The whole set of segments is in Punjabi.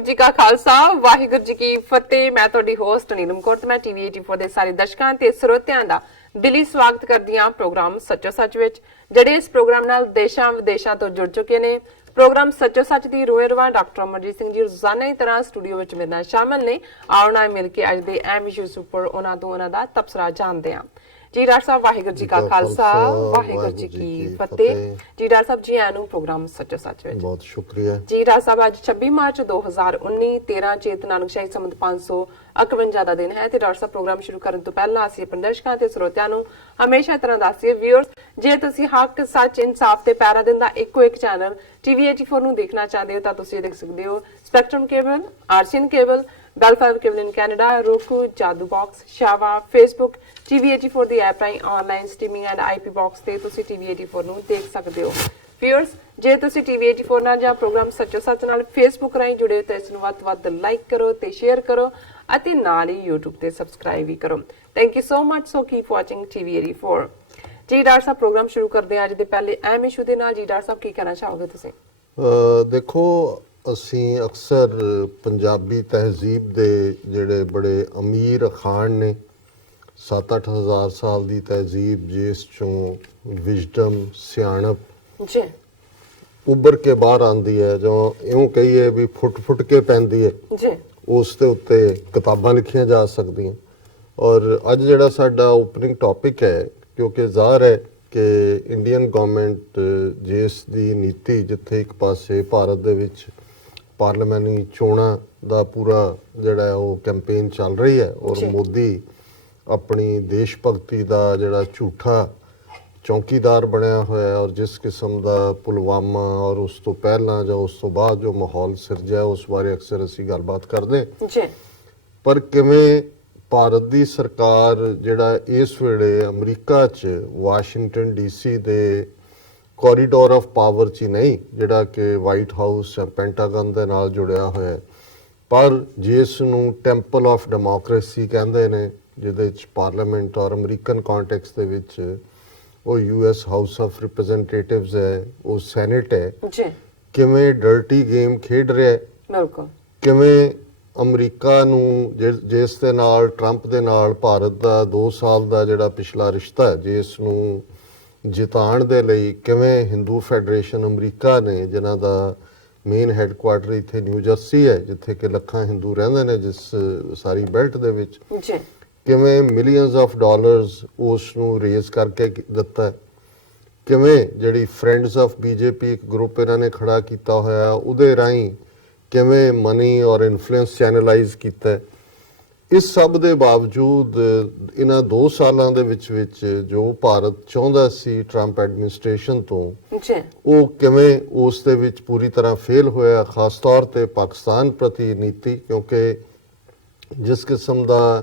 ਵਾਹਿਗੁਰੂ ਜੀ ਕਾ ਖਾਲਸਾ ਵਾਹਿਗੁਰੂ ਜੀ ਕੀ ਫਤਿਹ। ਮੈਂ ਤੁਹਾਡੀ ਹੋਸਟ ਨੀਲਮ ਕੌਰ ਤੇ ਮੈਂ ਟੀਵੀ 84 ਦੇ ਸਾਰੇ ਦਰਸ਼ਕਾਂ ਤੇ ਸਰੋਤਿਆਂ ਦਾ ਦਿਲੀ ਸਵਾਗਤ ਕਰਦੀ ਹਾਂ ਪ੍ਰੋਗਰਾਮ ਸੱਚੋ ਸੱਚ ਵਿੱਚ, ਜਿਹੜੇ ਇਸ ਪ੍ਰੋਗਰਾਮ ਨਾਲ ਦੇਸ਼ਾਂ ਵਿਦੇਸ਼ਾਂ ਤੋਂ ਜੁੜ ਚੁੱਕੇ ਨੇ। ਪ੍ਰੋਗਰਾਮ ਸੱਚੋ ਸੱਚ ਦੀ ਰੋਇਰਵਾਂ ਡਾਕਟਰ ਅਮਰਜੀਤ ਸਿੰਘ ਜੀ ਰੋਜ਼ਾਨਾ ਹੀ ਤਰ੍ਹਾਂ ਸਟੂਡੀਓ ਵਿੱਚ ਮੇਰੇ ਨਾਲ ਸ਼ਾਮਲ ਨੇ। ਆਉਣ ਨਾਲ ਮਿਲ ਕੇ ਅੱਜ ਦੇ ਅਹਿਮ ਇਸ਼ੂਜ਼ ਉੱਪਰ ਉਹਨਾਂ ਦਾ ਤਬਸਰਾ ਜਾਣਦੇ ਹਾਂ। ਜੀ ਡਾਕਟਰ ਸਾਹਿਬ ਵਾਹਿਗੁਰੂ ਜੀ ਕਾ ਖਾਲਸਾ ਵਾਹਿਗੁਰੂ ਜੀ ਕੀ ਫਤਿਹ। ਜੀ ਡਾਕਟਰ ਸਾਹਿਬ ਜੀ ਆਇਆਂ ਨੂੰ ਪ੍ਰੋਗਰਾਮ ਸੱਚੋ ਸੱਚ ਵਿੱਚ ਬਹੁਤ ਸ਼ੁਕਰੀਆ ਜੀ। ਡਾਕਟਰ ਸਾਹਿਬ ਅੱਜ 26 ਮਾਰਚ 2019 13 ਚੇਤ ਨਾਨਕਸ਼ਾਹੀ ਸੰਮਤ 551 ਦਾ ਦਿਨ ਹੈ ਤੇ ਡਾਕਟਰ ਸਾਹਿਬ ਪ੍ਰੋਗਰਾਮ ਸ਼ੁਰੂ ਕਰਨ ਤੋਂ ਪਹਿਲਾਂ ਅਸੀਂ ਆਪਣੇ ਦਰਸ਼ਕਾਂ ਤੇ ਸਰੋਤਿਆਂ ਨੂੰ ਹਮੇਸ਼ਾ ਤਰ੍ਹਾਂ ਦੱਸੀਏ ਵੀਅਰਸ, ਜੇ ਤੁਸੀਂ ਹੱਕ ਸੱਚ ਇਨਸਾਫ ਤੇ ਪੈਰਾ ਦਿੰਦਾ ਇੱਕੋ ਇੱਕ ਚੈਨਲ ਟੀਵੀ 84 ਨੂੰ ਦੇਖਣਾ ਚਾਹੁੰਦੇ ਹੋ ਤਾਂ ਤੁਸੀਂ ਦੇਖ ਸਕਦੇ ਹੋ Spectrum cable, RCN cable, Bell 5 cable in Canada, Roku, Jadoo Box, Shava, Facebook, TV 84 the app ਰਾਹੀਂ online streaming and IP box ਤੇ ਤੁਸੀਂ TV 84 ਨੂੰ ਦੇਖ ਸਕਦੇ ਹੋ। ਵੀਅਰਸ, ਜੇ ਤੁਸੀਂ TV 84 ਨਾਲ ਜਾਂ ਪ੍ਰੋਗਰਾਮ ਸੱਚੋ ਸੱਚ ਨਾਲ Facebook ਰਾਹੀਂ ਜੁੜੇ ਹੋ ਤਾਂ ਇਸ ਨੂੰ ਵੱਧ ਤੋਂ ਵੱਧ ਲਾਈਕ ਕਰੋ ਤੇ ਸ਼ੇਅਰ ਕਰੋ ਅਤੇ ਨਾਲ ਹੀ YouTube ਤੇ ਸਬਸਕ੍ਰਾਈਬ ਵੀ ਕਰੋ। Thank you so much. So keep watching TV 84। ਜੀ ਡਾਕਟਰ ਸਾਹਿਬ ਪ੍ਰੋਗਰਾਮ ਸ਼ੁਰੂ ਕਰਦੇ ਹਾਂ ਅੱਜ ਦੇ ਪਹਿਲੇ ਅਹਿਮ ਇਸ਼ੂ ਦੇ ਨਾਲ। ਜੀ ਡਾਕਟਰ ਸਾਹਿਬ ਕੀ ਕਹਿਣਾ ਚਾਹੋਗੇ ਤੁਸੀਂ? ਦੇਖੋ, ਅਸੀਂ ਅਕਸਰ ਪੰਜਾਬੀ ਤਹਿਜ਼ੀਬ ਦੇ ਜਿਹੜੇ ਬੜੇ ਅਮੀਰ ਅਖਾਣ ਨੇ 7-8 ਹਜ਼ਾਰ ਸਾਲ ਦੀ ਤਹਿਜ਼ੀਬ ਜਿਸ ਚੋਂ ਵਿਜ਼ਡਮ ਸਿਆਣਪ ਜੀ ਉੱਭਰ ਕੇ ਬਾਹਰ ਆਉਂਦੀ ਹੈ, ਜੋ ਇਉਂ ਕਹੀਏ ਵੀ ਫੁੱਟ ਕੇ ਪੈਂਦੀ ਹੈ ਜੀ, ਉਸ ਦੇ ਉੱਤੇ ਕਿਤਾਬਾਂ ਲਿਖੀਆਂ ਜਾ ਸਕਦੀਆਂ। ਔਰ ਅੱਜ ਜਿਹੜਾ ਸਾਡਾ ਓਪਨਿੰਗ ਟੌਪਿਕ ਹੈ, ਕਿਉਂਕਿ ਜ਼ਾਹਰ ਹੈ ਕਿ ਇੰਡੀਅਨ ਗਵਰਨਮੈਂਟ ਜਿਸ ਦੀ ਨੀਤੀ, ਜਿੱਥੇ ਇੱਕ ਪਾਸੇ ਭਾਰਤ ਦੇ ਵਿੱਚ ਪਾਰਲੀਮੈਂਟਰੀ ਚੋਣਾਂ ਦਾ ਪੂਰਾ ਜਿਹੜਾ ਉਹ ਕੈਂਪੇਨ ਚੱਲ ਰਹੀ ਹੈ ਔਰ ਮੋਦੀ ਆਪਣੀ ਦੇਸ਼ ਭਗਤੀ ਦਾ ਜਿਹੜਾ ਝੂਠਾ ਚੌਕੀਦਾਰ ਬਣਿਆ ਹੋਇਆ ਔਰ ਜਿਸ ਕਿਸਮ ਦਾ ਪੁਲਵਾਮਾ ਔਰ ਉਸ ਤੋਂ ਪਹਿਲਾਂ ਜਾਂ ਉਸ ਤੋਂ ਬਾਅਦ ਜੋ ਮਾਹੌਲ ਸਿਰਜਿਆ ਉਸ ਬਾਰੇ ਅਕਸਰ ਅਸੀਂ ਗੱਲਬਾਤ ਕਰਦੇ ਜੀ। ਪਰ ਕਿਵੇਂ ਭਾਰਤ ਦੀ ਸਰਕਾਰ ਜਿਹੜਾ ਇਸ ਵੇਲੇ ਅਮਰੀਕਾ 'ਚ ਵਾਸ਼ਿੰਗਟਨ DC ਦੇ ਕੋਰੀਡੋਰ ਆਫ ਪਾਵਰ 'ਚ ਹੀ ਨਹੀਂ, ਜਿਹੜਾ ਕਿ ਵਾਈਟ ਹਾਊਸ ਜਾਂ ਪੈਂਟਾਗਨ ਦੇ ਨਾਲ ਜੁੜਿਆ ਹੋਇਆ, ਪਰ ਜਿਸ ਨੂੰ ਟੈਂਪਲ ਆਫ ਡੈਮੋਕ੍ਰੇਸੀ ਕਹਿੰਦੇ ਨੇ, ਜਿਹਦੇ 'ਚ ਪਾਰਲੀਮੈਂਟ ਔਰ ਅਮਰੀਕਨ ਕੰਟੈਕਸਟ ਦੇ ਵਿੱਚ ਉਹ US ਹਾਊਸ ਆਫ ਰਿਪਰੈਜ਼ੈਂਟੇਟਿਵਸ ਹੈ, ਉਹ ਸੈਨੇਟ ਹੈ, ਕਿਵੇਂ ਡਰਟੀ ਗੇਮ ਖੇਡ ਰਿਹਾ ਹੈ। ਬਿਲਕੁਲ ਕਿਵੇਂ ਅਮਰੀਕਾ ਨੂੰ ਜਿਸ ਦੇ ਨਾਲ ਟਰੰਪ ਦੇ ਨਾਲ ਭਾਰਤ ਦਾ 2 ਸਾਲ ਦਾ ਜਿਹੜਾ ਪਿਛਲਾ ਰਿਸ਼ਤਾ ਹੈ, ਜਿਸ ਨੂੰ ਜਿਤਾਉਣ ਦੇ ਲਈ ਕਿਵੇਂ ਹਿੰਦੂ ਫੈਡਰੇਸ਼ਨ ਅਮਰੀਕਾ ਨੇ, ਜਿਨ੍ਹਾਂ ਦਾ ਮੇਨ ਹੈੱਡਕੁਆਰਟਰ ਇੱਥੇ ਨਿਊ ਜਰਸੀ ਹੈ, ਜਿੱਥੇ ਕਿ ਲੱਖਾਂ ਹਿੰਦੂ ਰਹਿੰਦੇ ਨੇ ਜਿਸ ਸਾਰੀ ਬੈਲਟ ਦੇ ਵਿੱਚ, ਕਿਵੇਂ ਮਿਲੀਅਨਸ ਆਫ ਡਾਲਰਸ ਉਸ ਨੂੰ ਰੇਜ਼ ਕਰਕੇ ਦਿੱਤਾ। ਕਿਵੇਂ ਜਿਹੜੀ ਫਰੈਂਡਸ ਆਫ BJP ਇੱਕ ਗਰੁੱਪ ਇਹਨਾਂ ਨੇ ਖੜਾ ਕੀਤਾ ਹੋਇਆ, ਉਹਦੇ ਰਾਹੀਂ ਕਿਵੇਂ ਮਨੀ ਔਰ ਇਨਫਲੂਐਂਸ ਚੈਨਲਾਈਜ਼ ਕੀਤਾ। ਇਸ ਸਭ ਦੇ ਬਾਵਜੂਦ ਇਹਨਾਂ 2 ਸਾਲਾਂ ਦੇ ਵਿੱਚ ਜੋ ਭਾਰਤ ਚਾਹੁੰਦਾ ਸੀ ਟਰੰਪ ਐਡਮਿਨਿਸਟ੍ਰੇਸ਼ਨ ਤੋਂ, ਉਹ ਕਿਵੇਂ ਉਸ ਦੇ ਵਿੱਚ ਪੂਰੀ ਤਰ੍ਹਾਂ ਫੇਲ ਹੋਇਆ, ਖਾਸ ਤੌਰ ਤੇ ਪਾਕਿਸਤਾਨ ਪ੍ਰਤੀ ਨੀਤੀ। ਕਿਉਂਕਿ ਜਿਸ ਕਿਸਮ ਦਾ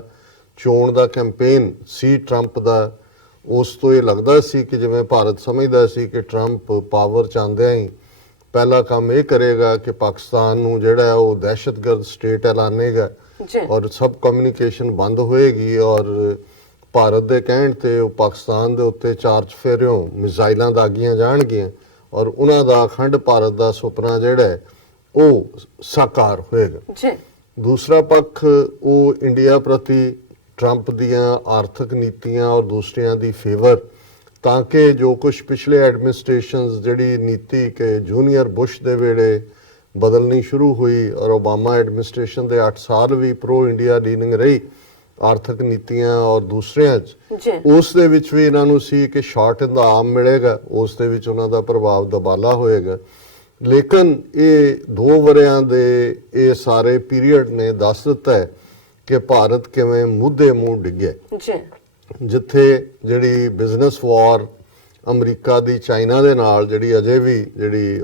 ਚੋਣ ਦਾ ਕੈਂਪੇਨ ਸੀ ਟਰੰਪ ਦਾ, ਉਸ ਤੋਂ ਇਹ ਲੱਗਦਾ ਸੀ ਕਿ ਜਿਵੇਂ ਭਾਰਤ ਸਮਝਦਾ ਸੀ ਕਿ ਟਰੰਪ ਪਾਵਰ 'ਚ ਆਉਂਦਿਆਂ ਹੀ ਪਹਿਲਾ ਕੰਮ ਇਹ ਕਰੇਗਾ ਕਿ ਪਾਕਿਸਤਾਨ ਨੂੰ ਜਿਹੜਾ ਉਹ ਦਹਿਸ਼ਤਗਰਦ ਸਟੇਟ ਐਲਾਨੇਗਾ ਔਰ ਸਭ ਕਮਿਊਨੀਕੇਸ਼ਨ ਬੰਦ ਹੋਏਗੀ ਔਰ ਭਾਰਤ ਦੇ ਕਹਿਣ ਤੇ ਉਹ ਪਾਕਿਸਤਾਨ ਦੇ ਉੱਤੇ 4 ਚੁਫੇਰਿਓਂ ਮਿਜ਼ਾਈਲਾਂ ਦਾਗੀਆਂ ਜਾਣਗੀਆਂ ਔਰ ਉਹਨਾਂ ਦਾ ਅਖੰਡ ਭਾਰਤ ਦਾ ਸੁਪਨਾ ਜਿਹੜਾ ਉਹ ਸਾਕਾਰ ਹੋਏਗਾ। ਦੂਸਰਾ ਪੱਖ ਉਹ ਇੰਡੀਆ ਪ੍ਰਤੀ ਟਰੰਪ ਦੀਆਂ ਆਰਥਿਕ ਨੀਤੀਆਂ ਔਰ ਦੂਸਰਿਆਂ ਦੀ ਫੇਵਰ, ਤਾਂ ਕਿ ਜੋ ਕੁਝ ਪਿਛਲੇ ਐਡਮਿਨਿਸਟ੍ਰੇਸ਼ਨਸ ਜਿਹੜੀ ਨੀਤੀ ਕਿ ਜੂਨੀਅਰ ਬੁਸ਼ ਦੇ ਵੇਲੇ ਬਦਲਣੀ ਸ਼ੁਰੂ ਹੋਈ ਔਰ ਓਬਾਮਾ ਐਡਮਿਨਿਸਟ੍ਰੇਸ਼ਨ ਦੇ 8 ਸਾਲ ਵੀ ਪ੍ਰੋ ਇੰਡੀਆ ਲੀਨਿੰਗ ਰਹੀ ਆਰਥਿਕ ਨੀਤੀਆਂ ਔਰ ਦੂਸਰਿਆਂ 'ਚ, ਉਸ ਦੇ ਵਿੱਚ ਵੀ ਇਹਨਾਂ ਨੂੰ ਸੀ ਕਿ ਸ਼ਾਰਟ ਇਨ ਦਾ ਆਰਮ ਮਿਲੇਗਾ, ਉਸ ਦੇ ਵਿੱਚ ਉਹਨਾਂ ਦਾ ਪ੍ਰਭਾਵ ਦਬਾਲਾ ਹੋਏਗਾ। ਲੇਕਿਨ ਇਹ 2 ਵਰ੍ਹਿਆਂ ਦੇ ਇਹ ਸਾਰੇ ਪੀਰੀਅਡ ਨੇ ਦੱਸ ਦਿੱਤਾ ਹੈ ਕਿ ਭਾਰਤ ਕਿਵੇਂ ਮੁੱਦੇ ਮੂੰਹ ਡਿੱਗਿਆ। ਜਿੱਥੇ ਜਿਹੜੀ ਬਿਜ਼ਨਸ ਵਾਰ ਅਮਰੀਕਾ ਦੀ ਚਾਈਨਾ ਦੇ ਨਾਲ ਜਿਹੜੀ ਅਜੇ ਵੀ ਜਿਹੜੀ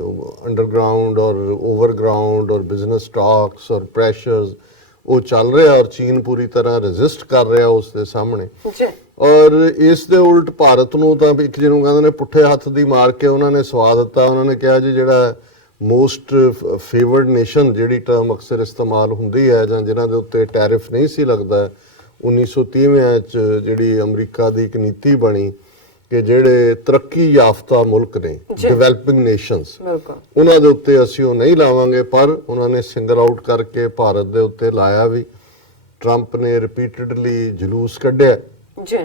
ਅੰਡਰਗਰਾਉਂਡ ਔਰ ਓਵਰਗਰਾਉਂਡ ਔਰ ਬਿਜ਼ਨਸ ਟਾਕਸ ਔਰ ਪ੍ਰੈਸ਼ਰਸ ਉਹ ਚੱਲ ਰਿਹਾ ਔਰ ਚੀਨ ਪੂਰੀ ਤਰ੍ਹਾਂ ਰੈਜ਼ਿਸਟ ਕਰ ਰਿਹਾ ਉਸ ਦੇ ਸਾਹਮਣੇ। ਔਰ ਇਸ ਦੇ ਉਲਟ ਭਾਰਤ ਨੂੰ ਤਾਂ ਇੱਕ ਜਿਹਨੂੰ ਕਹਿੰਦੇ ਨੇ ਪੁੱਠੇ ਹੱਥ ਦੀ ਮਾਰ ਕੇ ਉਹਨਾਂ ਨੇ ਸਵਾ ਦਿੱਤਾ। ਉਹਨਾਂ ਨੇ ਕਿਹਾ ਜੀ ਜਿਹੜਾ ਮੋਸਟ ਫੇਵਰਡ ਨੇਸ਼ਨ ਜਿਹੜੀ ਟਰਮ ਅਕਸਰ ਇਸਤੇਮਾਲ ਹੁੰਦੀ ਹੈ ਜਾਂ ਜਿਨ੍ਹਾਂ ਦੇ ਉੱਤੇ ਟੈਰਿਫ ਨਹੀਂ ਸੀ ਲੱਗਦਾ, 1930 'ਚ ਜਿਹੜੀ ਅਮਰੀਕਾ ਦੀ ਇੱਕ ਨੀਤੀ ਬਣੀ ਕਿ ਜਿਹੜੇ ਤਰੱਕੀ ਯਾਫਤਾ ਮੁਲਕ ਨੇ, ਜੀ। ਡਿਵੈਲਪਿੰਗ ਨੇਸ਼ਨਸ, ਬਿਲਕੁਲ ਉਹਨਾਂ ਦੇ ਉੱਤੇ ਅਸੀਂ ਉਹ ਨਹੀਂ ਲਾਵਾਂਗੇ, ਪਰ ਉਹਨਾਂ ਨੇ ਸਿੰਗਲ ਆਊਟ ਕਰਕੇ ਭਾਰਤ ਦੇ ਉੱਤੇ ਲਾਇਆ ਵੀ। ਟਰੰਪ ਨੇ ਰਿਪੀਟਡਲੀ ਜਲੂਸ ਕੱਢਿਆ ਜੀ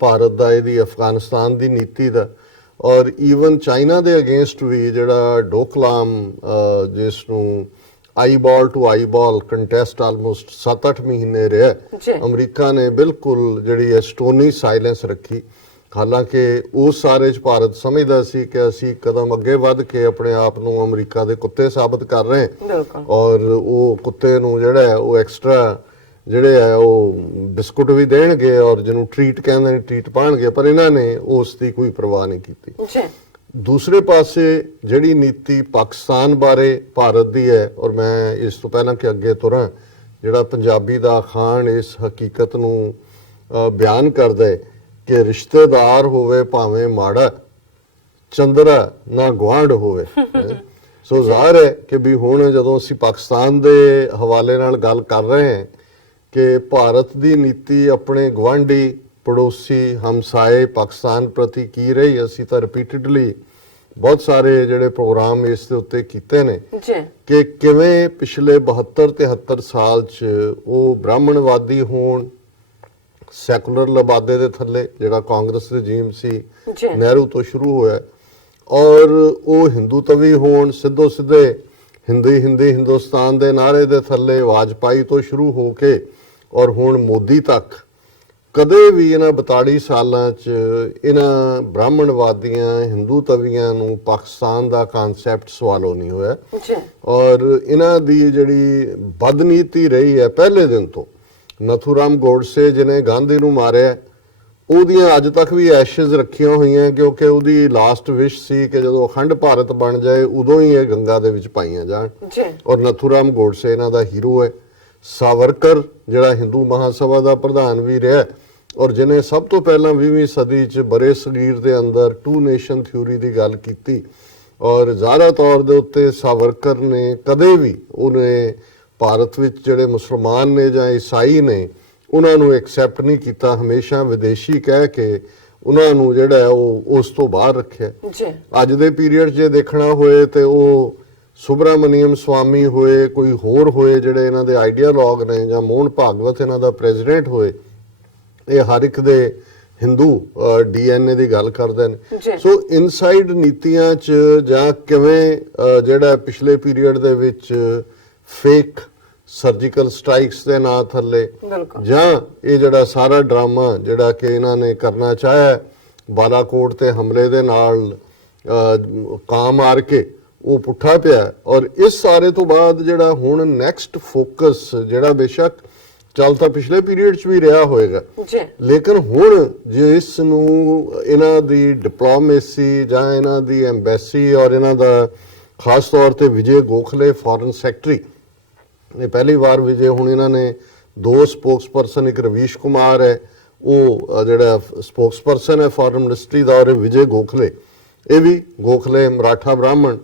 ਭਾਰਤ ਦਾ, ਇਹਦੀ ਅਫਗਾਨਿਸਤਾਨ ਦੀ ਨੀਤੀ ਦਾ, ਔਰ ਈਵਨ ਚਾਈਨਾ ਦੇ ਅਗੇਂਸਟ ਵੀ ਜਿਹੜਾ ਡੋਕਲਾਮ ਜਿਸ ਨੂੰ ਆਈਬਾਲ ਟੂ ਆਈਬਾਲ ਕੰਟੈਸਟ ਆਲਮੋਸਟ 7-8 ਮਹੀਨੇ ਰਿਹਾ, ਜੀ। ਅਮਰੀਕਾ ਨੇ ਬਿਲਕੁਲ ਜਿਹੜੀ ਹੈ ਸਟੋਨੀ ਸਾਇਲੈਂਸ ਰੱਖੀ। ਹਾਲਾਂਕਿ ਉਸ ਸਾਰੇ 'ਚ ਭਾਰਤ ਸਮਝਦਾ ਸੀ ਕਿ ਅਸੀਂ ਕਦਮ ਅੱਗੇ ਵੱਧ ਕੇ ਆਪਣੇ ਆਪ ਨੂੰ ਅਮਰੀਕਾ ਦੇ ਕੁੱਤੇ ਸਾਬਤ ਕਰ ਰਹੇ ਹਾਂ, ਬਿਲਕੁਲ ਔਰ ਉਹ ਕੁੱਤੇ ਨੂੰ ਜਿਹੜਾ ਹੈ ਉਹ ਐਕਸਟਰਾ ਜਿਹੜੇ ਹੈ ਉਹ ਬਿਸਕੁਟ ਵੀ ਦੇਣਗੇ, ਔਰ ਜਿਹਨੂੰ ਟ੍ਰੀਟ ਕਹਿੰਦੇ ਨੇ ਟ੍ਰੀਟ ਪਾਣਗੇ, ਪਰ ਇਹਨਾਂ ਨੇ ਉਸ ਦੀ ਕੋਈ ਪਰਵਾਹ ਨਹੀਂ ਕੀਤੀ। ਜੀ ਦੂਸਰੇ ਪਾਸੇ ਜਿਹੜੀ ਨੀਤੀ ਪਾਕਿਸਤਾਨ ਬਾਰੇ ਭਾਰਤ ਦੀ ਹੈ, ਔਰ ਮੈਂ ਇਸ ਤੋਂ ਪਹਿਲਾਂ ਕਿ ਅੱਗੇ ਤੁਰਾਂ, ਜਿਹੜਾ ਪੰਜਾਬੀ ਦਾ ਅਖਾਣ ਇਸ ਹਕੀਕਤ ਨੂੰ ਬਿਆਨ ਕਰਦਾ ਹੈ ਕਿ ਰਿਸ਼ਤੇਦਾਰ ਹੋਵੇ ਭਾਵੇਂ ਮਾੜਾ, ਚੰਦਰਾ ਨਾ ਗੁਆਂਢ ਹੋਵੇ। ਸੋ ਜ਼ਾਹਰ ਹੈ ਕਿ ਵੀ ਹੁਣ ਜਦੋਂ ਅਸੀਂ ਪਾਕਿਸਤਾਨ ਦੇ ਹਵਾਲੇ ਨਾਲ ਗੱਲ ਕਰ ਰਹੇ ਹਾਂ ਕਿ ਭਾਰਤ ਦੀ ਨੀਤੀ ਆਪਣੇ ਗੁਆਂਢੀ, ਪੜੋਸੀ, ਹਮਸਾਏ ਪਾਕਿਸਤਾਨ ਪ੍ਰਤੀ ਕੀ ਰਹੀ, ਅਸੀਂ ਤਾਂ ਰਿਪੀਟਡਲੀ ਬਹੁਤ ਸਾਰੇ ਜਿਹੜੇ ਪ੍ਰੋਗਰਾਮ ਇਸ ਦੇ ਉੱਤੇ ਕੀਤੇ ਨੇ ਜੀ ਕਿ ਕਿਵੇਂ ਪਿਛਲੇ 72-73 ਸਾਲ 'ਚ ਉਹ ਬ੍ਰਾਹਮਣਵਾਦੀ ਹੋਣ, ਸੈਕੂਲਰ ਲਬਾਦੇ ਦੇ ਥੱਲੇ ਜਿਹੜਾ ਕਾਂਗਰਸ ਰਜੀਮ ਸੀ, ਜੀ ਨਹਿਰੂ ਤੋਂ ਸ਼ੁਰੂ ਹੋਇਆ, ਔਰ ਉਹ ਹਿੰਦੂ ਤਵੀ ਹੋਣ, ਸਿੱਧੋ ਸਿੱਧੇ ਹਿੰਦੀ ਹਿੰਦੁਸਤਾਨ ਦੇ ਨਾਅਰੇ ਦੇ ਥੱਲੇ ਵਾਜਪਾਈ ਤੋਂ ਸ਼ੁਰੂ ਹੋ ਕੇ ਔਰ ਹੁਣ ਮੋਦੀ ਤੱਕ, ਕਦੇ ਵੀ ਇਹਨਾਂ 42 ਸਾਲਾਂ 'ਚ ਇਹਨਾਂ ਬ੍ਰਾਹਮਣਵਾਦੀਆਂ, ਹਿੰਦੂ ਤਵੀਆਂ ਨੂੰ ਪਾਕਿਸਤਾਨ ਦਾ ਕਨਸੈਪਟ ਸਵਾਲੋ ਨਹੀਂ ਹੋਇਆ। ਜੀ ਔਰ ਇਹਨਾਂ ਦੀ ਜਿਹੜੀ ਬਦਨੀਤੀ ਰਹੀ ਹੈ ਪਹਿਲੇ ਦਿਨ ਤੋਂ, ਨਥੂਰਾਮ ਗੋਡਸੇ ਜਿਹਨੇ ਗਾਂਧੀ ਨੂੰ ਮਾਰਿਆ, ਉਹਦੀਆਂ ਅੱਜ ਤੱਕ ਵੀ ਐਸ਼ਜ਼ ਰੱਖੀਆਂ ਹੋਈਆਂ, ਕਿਉਂਕਿ ਉਹਦੀ ਲਾਸਟ ਵਿਸ਼ ਸੀ ਕਿ ਜਦੋਂ ਅਖੰਡ ਭਾਰਤ ਬਣ ਜਾਏ ਉਦੋਂ ਹੀ ਇਹ ਗੰਗਾ ਦੇ ਵਿੱਚ ਪਾਈਆਂ ਜਾਣ, ਜੀ ਔਰ ਨਥੂਰਾਮ ਗੋਡਸੇ ਇਹਨਾਂ ਦਾ ਹੀਰੋ ਹੈ। ਸਾਵਰਕਰ ਜਿਹੜਾ ਹਿੰਦੂ ਮਹਾਸਭਾ ਦਾ ਪ੍ਰਧਾਨ ਵੀ ਰਿਹਾ, ਔਰ ਜਿਹਨੇ ਸਭ ਤੋਂ ਪਹਿਲਾਂ 20ਵੀਂ ਸਦੀ 'ਚ ਬਰੇ ਸਗੀਰ ਦੇ ਅੰਦਰ ਟੂ ਨੇਸ਼ਨ ਥਿਊਰੀ ਦੀ ਗੱਲ ਕੀਤੀ, ਔਰ ਜ਼ਾਹਰਾ ਤੌਰ ਦੇ ਉੱਤੇ ਸਾਵਰਕਰ ਨੇ ਕਦੇ ਵੀ ਉਹਨੇ ਭਾਰਤ ਵਿੱਚ ਜਿਹੜੇ ਮੁਸਲਮਾਨ ਨੇ ਜਾਂ ਈਸਾਈ ਨੇ ਉਹਨਾਂ ਨੂੰ ਐਕਸੈਪਟ ਨਹੀਂ ਕੀਤਾ, ਹਮੇਸ਼ਾ ਵਿਦੇਸ਼ੀ ਕਹਿ ਕੇ ਉਹਨਾਂ ਨੂੰ ਜਿਹੜਾ ਉਹ ਉਸ ਤੋਂ ਬਾਹਰ ਰੱਖਿਆ। ਜੀ ਅੱਜ ਦੇ ਪੀਰੀਅਡ 'ਚ ਜੇ ਦੇਖਣਾ ਹੋਏ ਤੇ ਉਹ ਸੁਬਰਾਮਨੀਅਮ ਸਵਾਮੀ ਹੋਏ, ਕੋਈ ਹੋਰ ਹੋਏ ਜਿਹੜੇ ਇਹਨਾਂ ਦੇ ਆਈਡੀਆਲੌਗ ਨੇ, ਜਾਂ ਮੋਹਨ ਭਾਗਵਤ ਇਹਨਾਂ ਦਾ ਪ੍ਰੈਜ਼ੀਡੈਂਟ ਹੋਏ, ਇਹ ਹਰ ਇੱਕ ਦੇ ਹਿੰਦੂ DNA ਦੀ ਗੱਲ ਕਰਦੇ ਨੇ। ਸੋ ਇਨਸਾਈਡ ਨੀਤੀਆਂ 'ਚ ਜਾਂ ਕਿਵੇਂ ਜਿਹੜਾ ਪਿਛਲੇ ਪੀਰੀਅਡ ਦੇ ਵਿੱਚ ਫੇਕ ਸਰਜੀਕਲ ਸਟ੍ਰਾਈਕਸ ਦੇ ਨਾਂ ਥੱਲੇ, ਜਾਂ ਇਹ ਜਿਹੜਾ ਸਾਰਾ ਡਰਾਮਾ ਜਿਹੜਾ ਕਿ ਇਹਨਾਂ ਨੇ ਕਰਨਾ ਚਾਹਿਆ ਬਾਲਾਕੋਟ ਤੇ ਹਮਲੇ ਦੇ ਨਾਲ ਕਾਂ ਮਾਰ ਕੇ, ਉਹ ਪੁੱਠਾ ਪਿਆ। ਔਰ ਇਸ ਸਾਰੇ ਤੋਂ ਬਾਅਦ ਜਿਹੜਾ ਹੁਣ ਨੈਕਸਟ ਫੋਕਸ ਜਿਹੜਾ ਬੇਸ਼ੱਕ ਚੱਲ ਤਾਂ ਪਿਛਲੇ ਪੀਰੀਅਡ 'ਚ ਵੀ ਰਿਹਾ ਹੋਏਗਾ, ਲੇਕਿਨ ਹੁਣ ਜੇ ਇਸ ਨੂੰ ਇਹਨਾਂ ਦੀ ਡਿਪਲੋਮੇਸੀ ਜਾਂ ਇਹਨਾਂ ਦੀ ਐਮਬੈਸੀ ਔਰ ਇਹਨਾਂ ਦਾ ਖਾਸ ਤੌਰ ਤੇ ਵਿਜੇ ਗੋਖਲੇ ਫੋਰਨ ਸੈਕਟਰੀ, ਇਹ ਪਹਿਲੀ ਵਾਰ ਵਿਜੇ, ਹੁਣ ਇਹਨਾਂ ਨੇ 2 ਸਪੋਕਸਪਰਸਨ, ਇੱਕ ਰਵੀਸ਼ ਕੁਮਾਰ ਹੈ ਉਹ ਜਿਹੜਾ ਸਪੋਕਸਪਰਸਨ ਹੈ ਫੋਰਨ ਮਿਨਿਸਟਰੀ ਦਾ, ਔਰ ਵਿਜੇ ਗੋਖਲੇ, ਇਹ ਵੀ ਗੋਖਲੇ ਮਰਾਠਾ ਬ੍ਰਾਹਮਣ,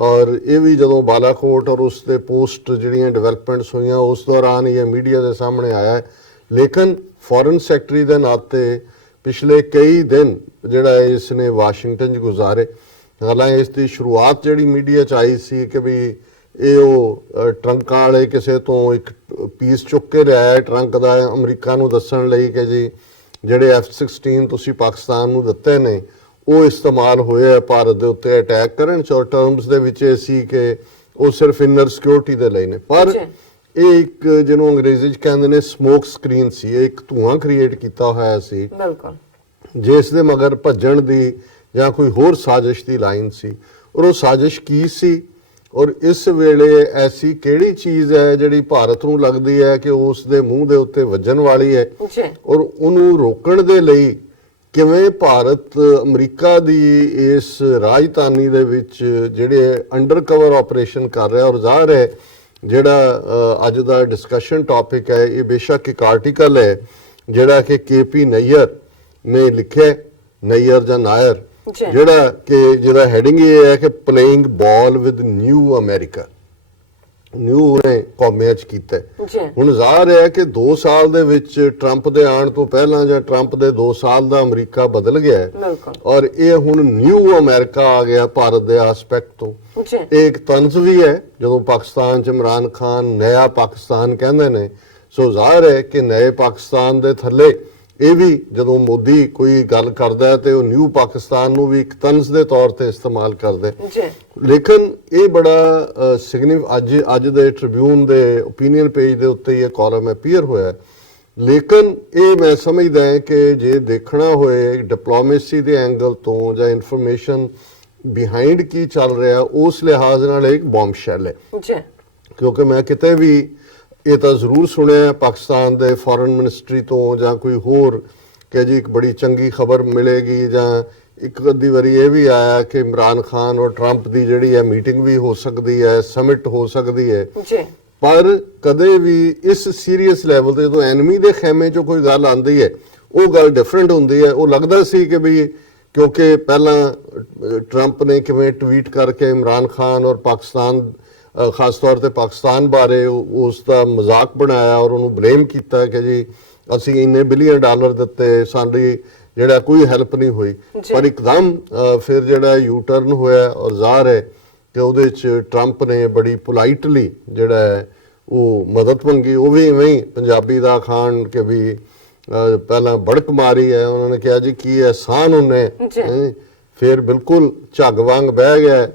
ਔਰ ਇਹ ਵੀ ਜਦੋਂ ਬਾਲਾਕੋਟ ਔਰ ਉਸ ਦੇ ਪੋਸਟ ਜਿਹੜੀਆਂ ਡਿਵੈਲਪਮੈਂਟਸ ਹੋਈਆਂ ਉਸ ਦੌਰਾਨ ਇਹ ਮੀਡੀਆ ਦੇ ਸਾਹਮਣੇ ਆਇਆ ਹੈ। ਲੇਕਿਨ ਫੋਰਨ ਸੈਕਟਰੀ ਦੇ ਨਾਤੇ ਪਿਛਲੇ ਕਈ ਦਿਨ ਜਿਹੜਾ ਇਸ ਨੇ ਵਾਸ਼ਿੰਗਟਨ 'ਚ ਗੁਜ਼ਾਰੇ। ਹਾਲਾਂਕਿ ਇਸ ਦੀ ਸ਼ੁਰੂਆਤ ਜਿਹੜੀ ਮੀਡੀਆ 'ਚ ਆਈ ਸੀ ਕਿ ਵੀ ਇਹ ਉਹ ਟਰੰਕਾਂ ਵਾਲੇ ਕਿਸੇ ਤੋਂ ਇੱਕ ਪੀਸ ਚੁੱਕ ਕੇ ਲਿਆਇਆ ਟਰੰਕ ਦਾ ਅਮਰੀਕਾ ਨੂੰ ਦੱਸਣ ਲਈ ਕਿ ਜੀ ਜਿਹੜੇ F-16 ਤੁਸੀਂ ਪਾਕਿਸਤਾਨ ਨੂੰ ਦਿੱਤੇ ਨੇ ਉਹ ਇਸਤੇਮਾਲ ਹੋਏ ਆ ਭਾਰਤ ਦੇ ਉੱਤੇ ਅਟੈਕ ਕਰਨ 'ਚ, ਔਰ ਟਰਮਸ ਦੇ ਵਿੱਚ ਇਹ ਸੀ ਕਿ ਉਹ ਸਿਰਫ ਇਨਰ ਸਿਕਿਉਰਿਟੀ ਦੇ ਲਈ ਨੇ। ਪਰ ਇਹ ਇੱਕ ਜਿਹਨੂੰ ਅੰਗਰੇਜ਼ੀ 'ਚ ਕਹਿੰਦੇ ਨੇ ਸਮੋਕ ਸਕਰੀਨ ਸੀ, ਇਹ ਇੱਕ ਧੂਆਂ ਕ੍ਰੀਏਟ ਕੀਤਾ ਹੋਇਆ ਸੀ ਜਿਸ ਦੇ ਮਗਰ ਭੱਜਣ ਦੀ ਜਾਂ ਕੋਈ ਹੋਰ ਸਾਜ਼ਿਸ਼ ਦੀ ਲਾਈਨ ਸੀ। ਔਰ ਉਹ ਸਾਜ਼ਿਸ਼ ਕੀ ਸੀ, ਔਰ ਇਸ ਵੇਲੇ ਐਸੀ ਕਿਹੜੀ ਚੀਜ਼ ਹੈ ਜਿਹੜੀ ਭਾਰਤ ਨੂੰ ਲੱਗਦੀ ਹੈ ਕਿ ਉਸ ਦੇ ਮੂੰਹ ਦੇ ਉੱਤੇ ਵੱਜਣ ਵਾਲੀ ਹੈ, ਔਰ ਉਹਨੂੰ ਰੋਕਣ ਦੇ ਲਈ ਕਿਵੇਂ ਭਾਰਤ ਅਮਰੀਕਾ ਦੀ ਇਸ ਰਾਜਧਾਨੀ ਦੇ ਵਿੱਚ ਜਿਹੜੇ ਅੰਡਰਕਵਰ ਆਪਰੇਸ਼ਨ ਕਰ ਰਿਹਾ। ਔਰ ਜ਼ਾਹਰ ਹੈ ਜਿਹੜਾ ਅੱਜ ਦਾ ਡਿਸਕਸ਼ਨ ਟੌਪਿਕ ਹੈ, ਇਹ ਬੇਸ਼ੱਕ ਇੱਕ ਆਰਟੀਕਲ ਹੈ ਜਿਹੜਾ ਕਿ KP ਨਈਅਰ ਨੇ ਲਿਖਿਆ, ਨਈਅਰ ਜਾਂ ਨਾਇਰ, ਜਿਹੜਾ ਕਿ ਜਿਹਦਾ ਹੈਡਿੰਗ ਇਹ ਹੈ ਕਿ playing ball with new America. ਨਿਊ ਨੇ ਕੌਮੀਆਂ 'ਚ ਕੀਤਾ ਹੈ। ਜੀ ਹੁਣ ਜ਼ਾਹਰ ਹੈ ਕਿ 2 ਸਾਲ ਦੇ ਵਿੱਚ ਟਰੰਪ ਦੇ ਆਉਣ ਤੋਂ ਪਹਿਲਾਂ ਜਾਂ ਟਰੰਪ ਦੇ 2 ਸਾਲ ਦਾ ਅਮਰੀਕਾ ਬਦਲ ਗਿਆ ਹੈ ਬਿਲਕੁਲ ਔਰ ਇਹ ਹੁਣ ਨਿਊ ਅਮਰੀਕਾ ਆ ਗਿਆ ਭਾਰਤ ਦੇ ਐਸਪੈਕਟ ਤੋਂ। ਜੀ ਇਹ ਇੱਕ ਤੰਜ਼ ਵੀ ਹੈ ਜਦੋਂ ਪਾਕਿਸਤਾਨ 'ਚ ਇਮਰਾਨ ਖਾਨ ਨਇਆ ਪਾਕਿਸਤਾਨ ਕਹਿੰਦੇ ਨੇ, ਸੋ ਜ਼ਾਹਰ ਹੈ ਕਿ ਨਏ ਪਾਕਿਸਤਾਨ ਦੇ ਥੱਲੇ ਇਹ ਵੀ ਜਦੋਂ ਮੋਦੀ ਕੋਈ ਗੱਲ ਕਰਦਾ ਹੈ ਤੇ ਉਹ ਨਿਊ ਪਾਕਿਸਤਾਨ ਨੂੰ ਵੀ ਇੱਕ ਤੰਜ਼ ਦੇ ਤੌਰ ਤੇ ਇਸਤੇਮਾਲ ਕਰਦੇ। ਜੀ ਲੇਕਿਨ ਇਹ ਬੜਾ ਅੱਜ ਦੇ ਟ੍ਰਿਬਿਊਨ ਦੇ ਓਪੀਨੀਅਨ ਪੇਜ ਦੇ ਉੱਤੇ ਇਹ ਕਾਲਮ ਅਪੀਅਰ ਹੋਇਆ ਹੈ। ਲੇਕਿਨ ਇਹ ਮੈਂ ਸਮਝਦਾ ਹਾਂ ਕਿ ਜੇ ਦੇਖਣਾ ਹੋਏ ਡਿਪਲੋਮੇਸੀ ਦੇ ਐਂਗਲ ਤੋਂ ਜਾਂ ਇਨਫੋਰਮੇਸ਼ਨ ਬਿਹਾਈਂਡ ਕੀ ਚੱਲ ਰਿਹਾ ਉਸ ਲਿਹਾਜ਼ ਨਾਲ ਇੱਕ ਬੰਬਸ਼ੈਲ ਹੈ। ਜੀ ਕਿਉਂਕਿ ਮੈਂ ਕਿਤੇ ਵੀ ਇਹ ਤਾਂ ਜ਼ਰੂਰ ਸੁਣਿਆ ਪਾਕਿਸਤਾਨ ਦੇ ਫੋਰਨ ਮਿਨਿਸਟਰੀ ਤੋਂ ਜਾਂ ਕੋਈ ਹੋਰ ਕਿ ਜੀ ਇੱਕ ਬੜੀ ਚੰਗੀ ਖਬਰ ਮਿਲੇਗੀ, ਜਾਂ ਇੱਕ ਅੱਧੀ ਵਾਰੀ ਇਹ ਵੀ ਆਇਆ ਕਿ ਇਮਰਾਨ ਖਾਨ ਔਰ ਟਰੰਪ ਦੀ ਜਿਹੜੀ ਹੈ ਮੀਟਿੰਗ ਵੀ ਹੋ ਸਕਦੀ ਹੈ, ਸਮਿਟ ਹੋ ਸਕਦੀ ਹੈ। ਜੀ ਪਰ ਕਦੇ ਵੀ ਇਸ ਸੀਰੀਅਸ ਲੈਵਲ ਤੇ ਜਦੋਂ ਐਨਮੀ ਦੇ ਖੈਮੇ 'ਚੋਂ ਕੋਈ ਗੱਲ ਆਉਂਦੀ ਹੈ ਉਹ ਗੱਲ ਡਿਫਰੈਂਟ ਹੁੰਦੀ ਹੈ। ਉਹ ਲੱਗਦਾ ਸੀ ਕਿ ਵੀ ਕਿਉਂਕਿ ਪਹਿਲਾਂ ਟਰੰਪ ਨੇ ਕਿਵੇਂ ਟਵੀਟ ਕਰਕੇ ਇਮਰਾਨ ਖਾਨ ਔਰ ਪਾਕਿਸਤਾਨ ਖਾਸ ਤੌਰ ਤੇ ਪਾਕਿਸਤਾਨ ਬਾਰੇ ਉਸ ਦਾ ਮਜ਼ਾਕ ਬਣਾਇਆ ਔਰ ਉਹਨੂੰ ਬਲੇਮ ਕੀਤਾ ਕਿ ਜੀ ਅਸੀਂ ਇੰਨੇ ਬਿਲੀਅਨ ਡਾਲਰ ਦਿੱਤੇ, ਸਾਡੀ ਜਿਹੜਾ ਕੋਈ ਹੈਲਪ ਨਹੀਂ ਹੋਈ। ਪਰ ਇੱਕਦਮ ਫਿਰ ਜਿਹੜਾ ਯੂ ਟਰਨ ਹੋਇਆ ਔਰ ਜ਼ਾਹਰ ਹੈ ਕਿ ਉਹਦੇ 'ਚ ਟਰੰਪ ਨੇ ਬੜੀ ਪੋਲਾਈਟਲੀ ਜਿਹੜਾ ਹੈ ਉਹ ਮਦਦ ਮੰਗੀ। ਉਹ ਵੀ ਇਵੇਂ ਹੀ ਪੰਜਾਬੀ ਦਾ ਖਾਨ ਕਿ ਵੀ ਪਹਿਲਾਂ ਬੜਕ ਮਾਰੀ ਹੈ, ਉਹਨਾਂ ਨੇ ਕਿਹਾ ਜੀ ਕੀ ਅਹਿਸਾਨ ਉਹਨੇ, ਫਿਰ ਬਿਲਕੁਲ ਝੱਗ ਵਾਂਗ ਬਹਿ ਗਿਆ,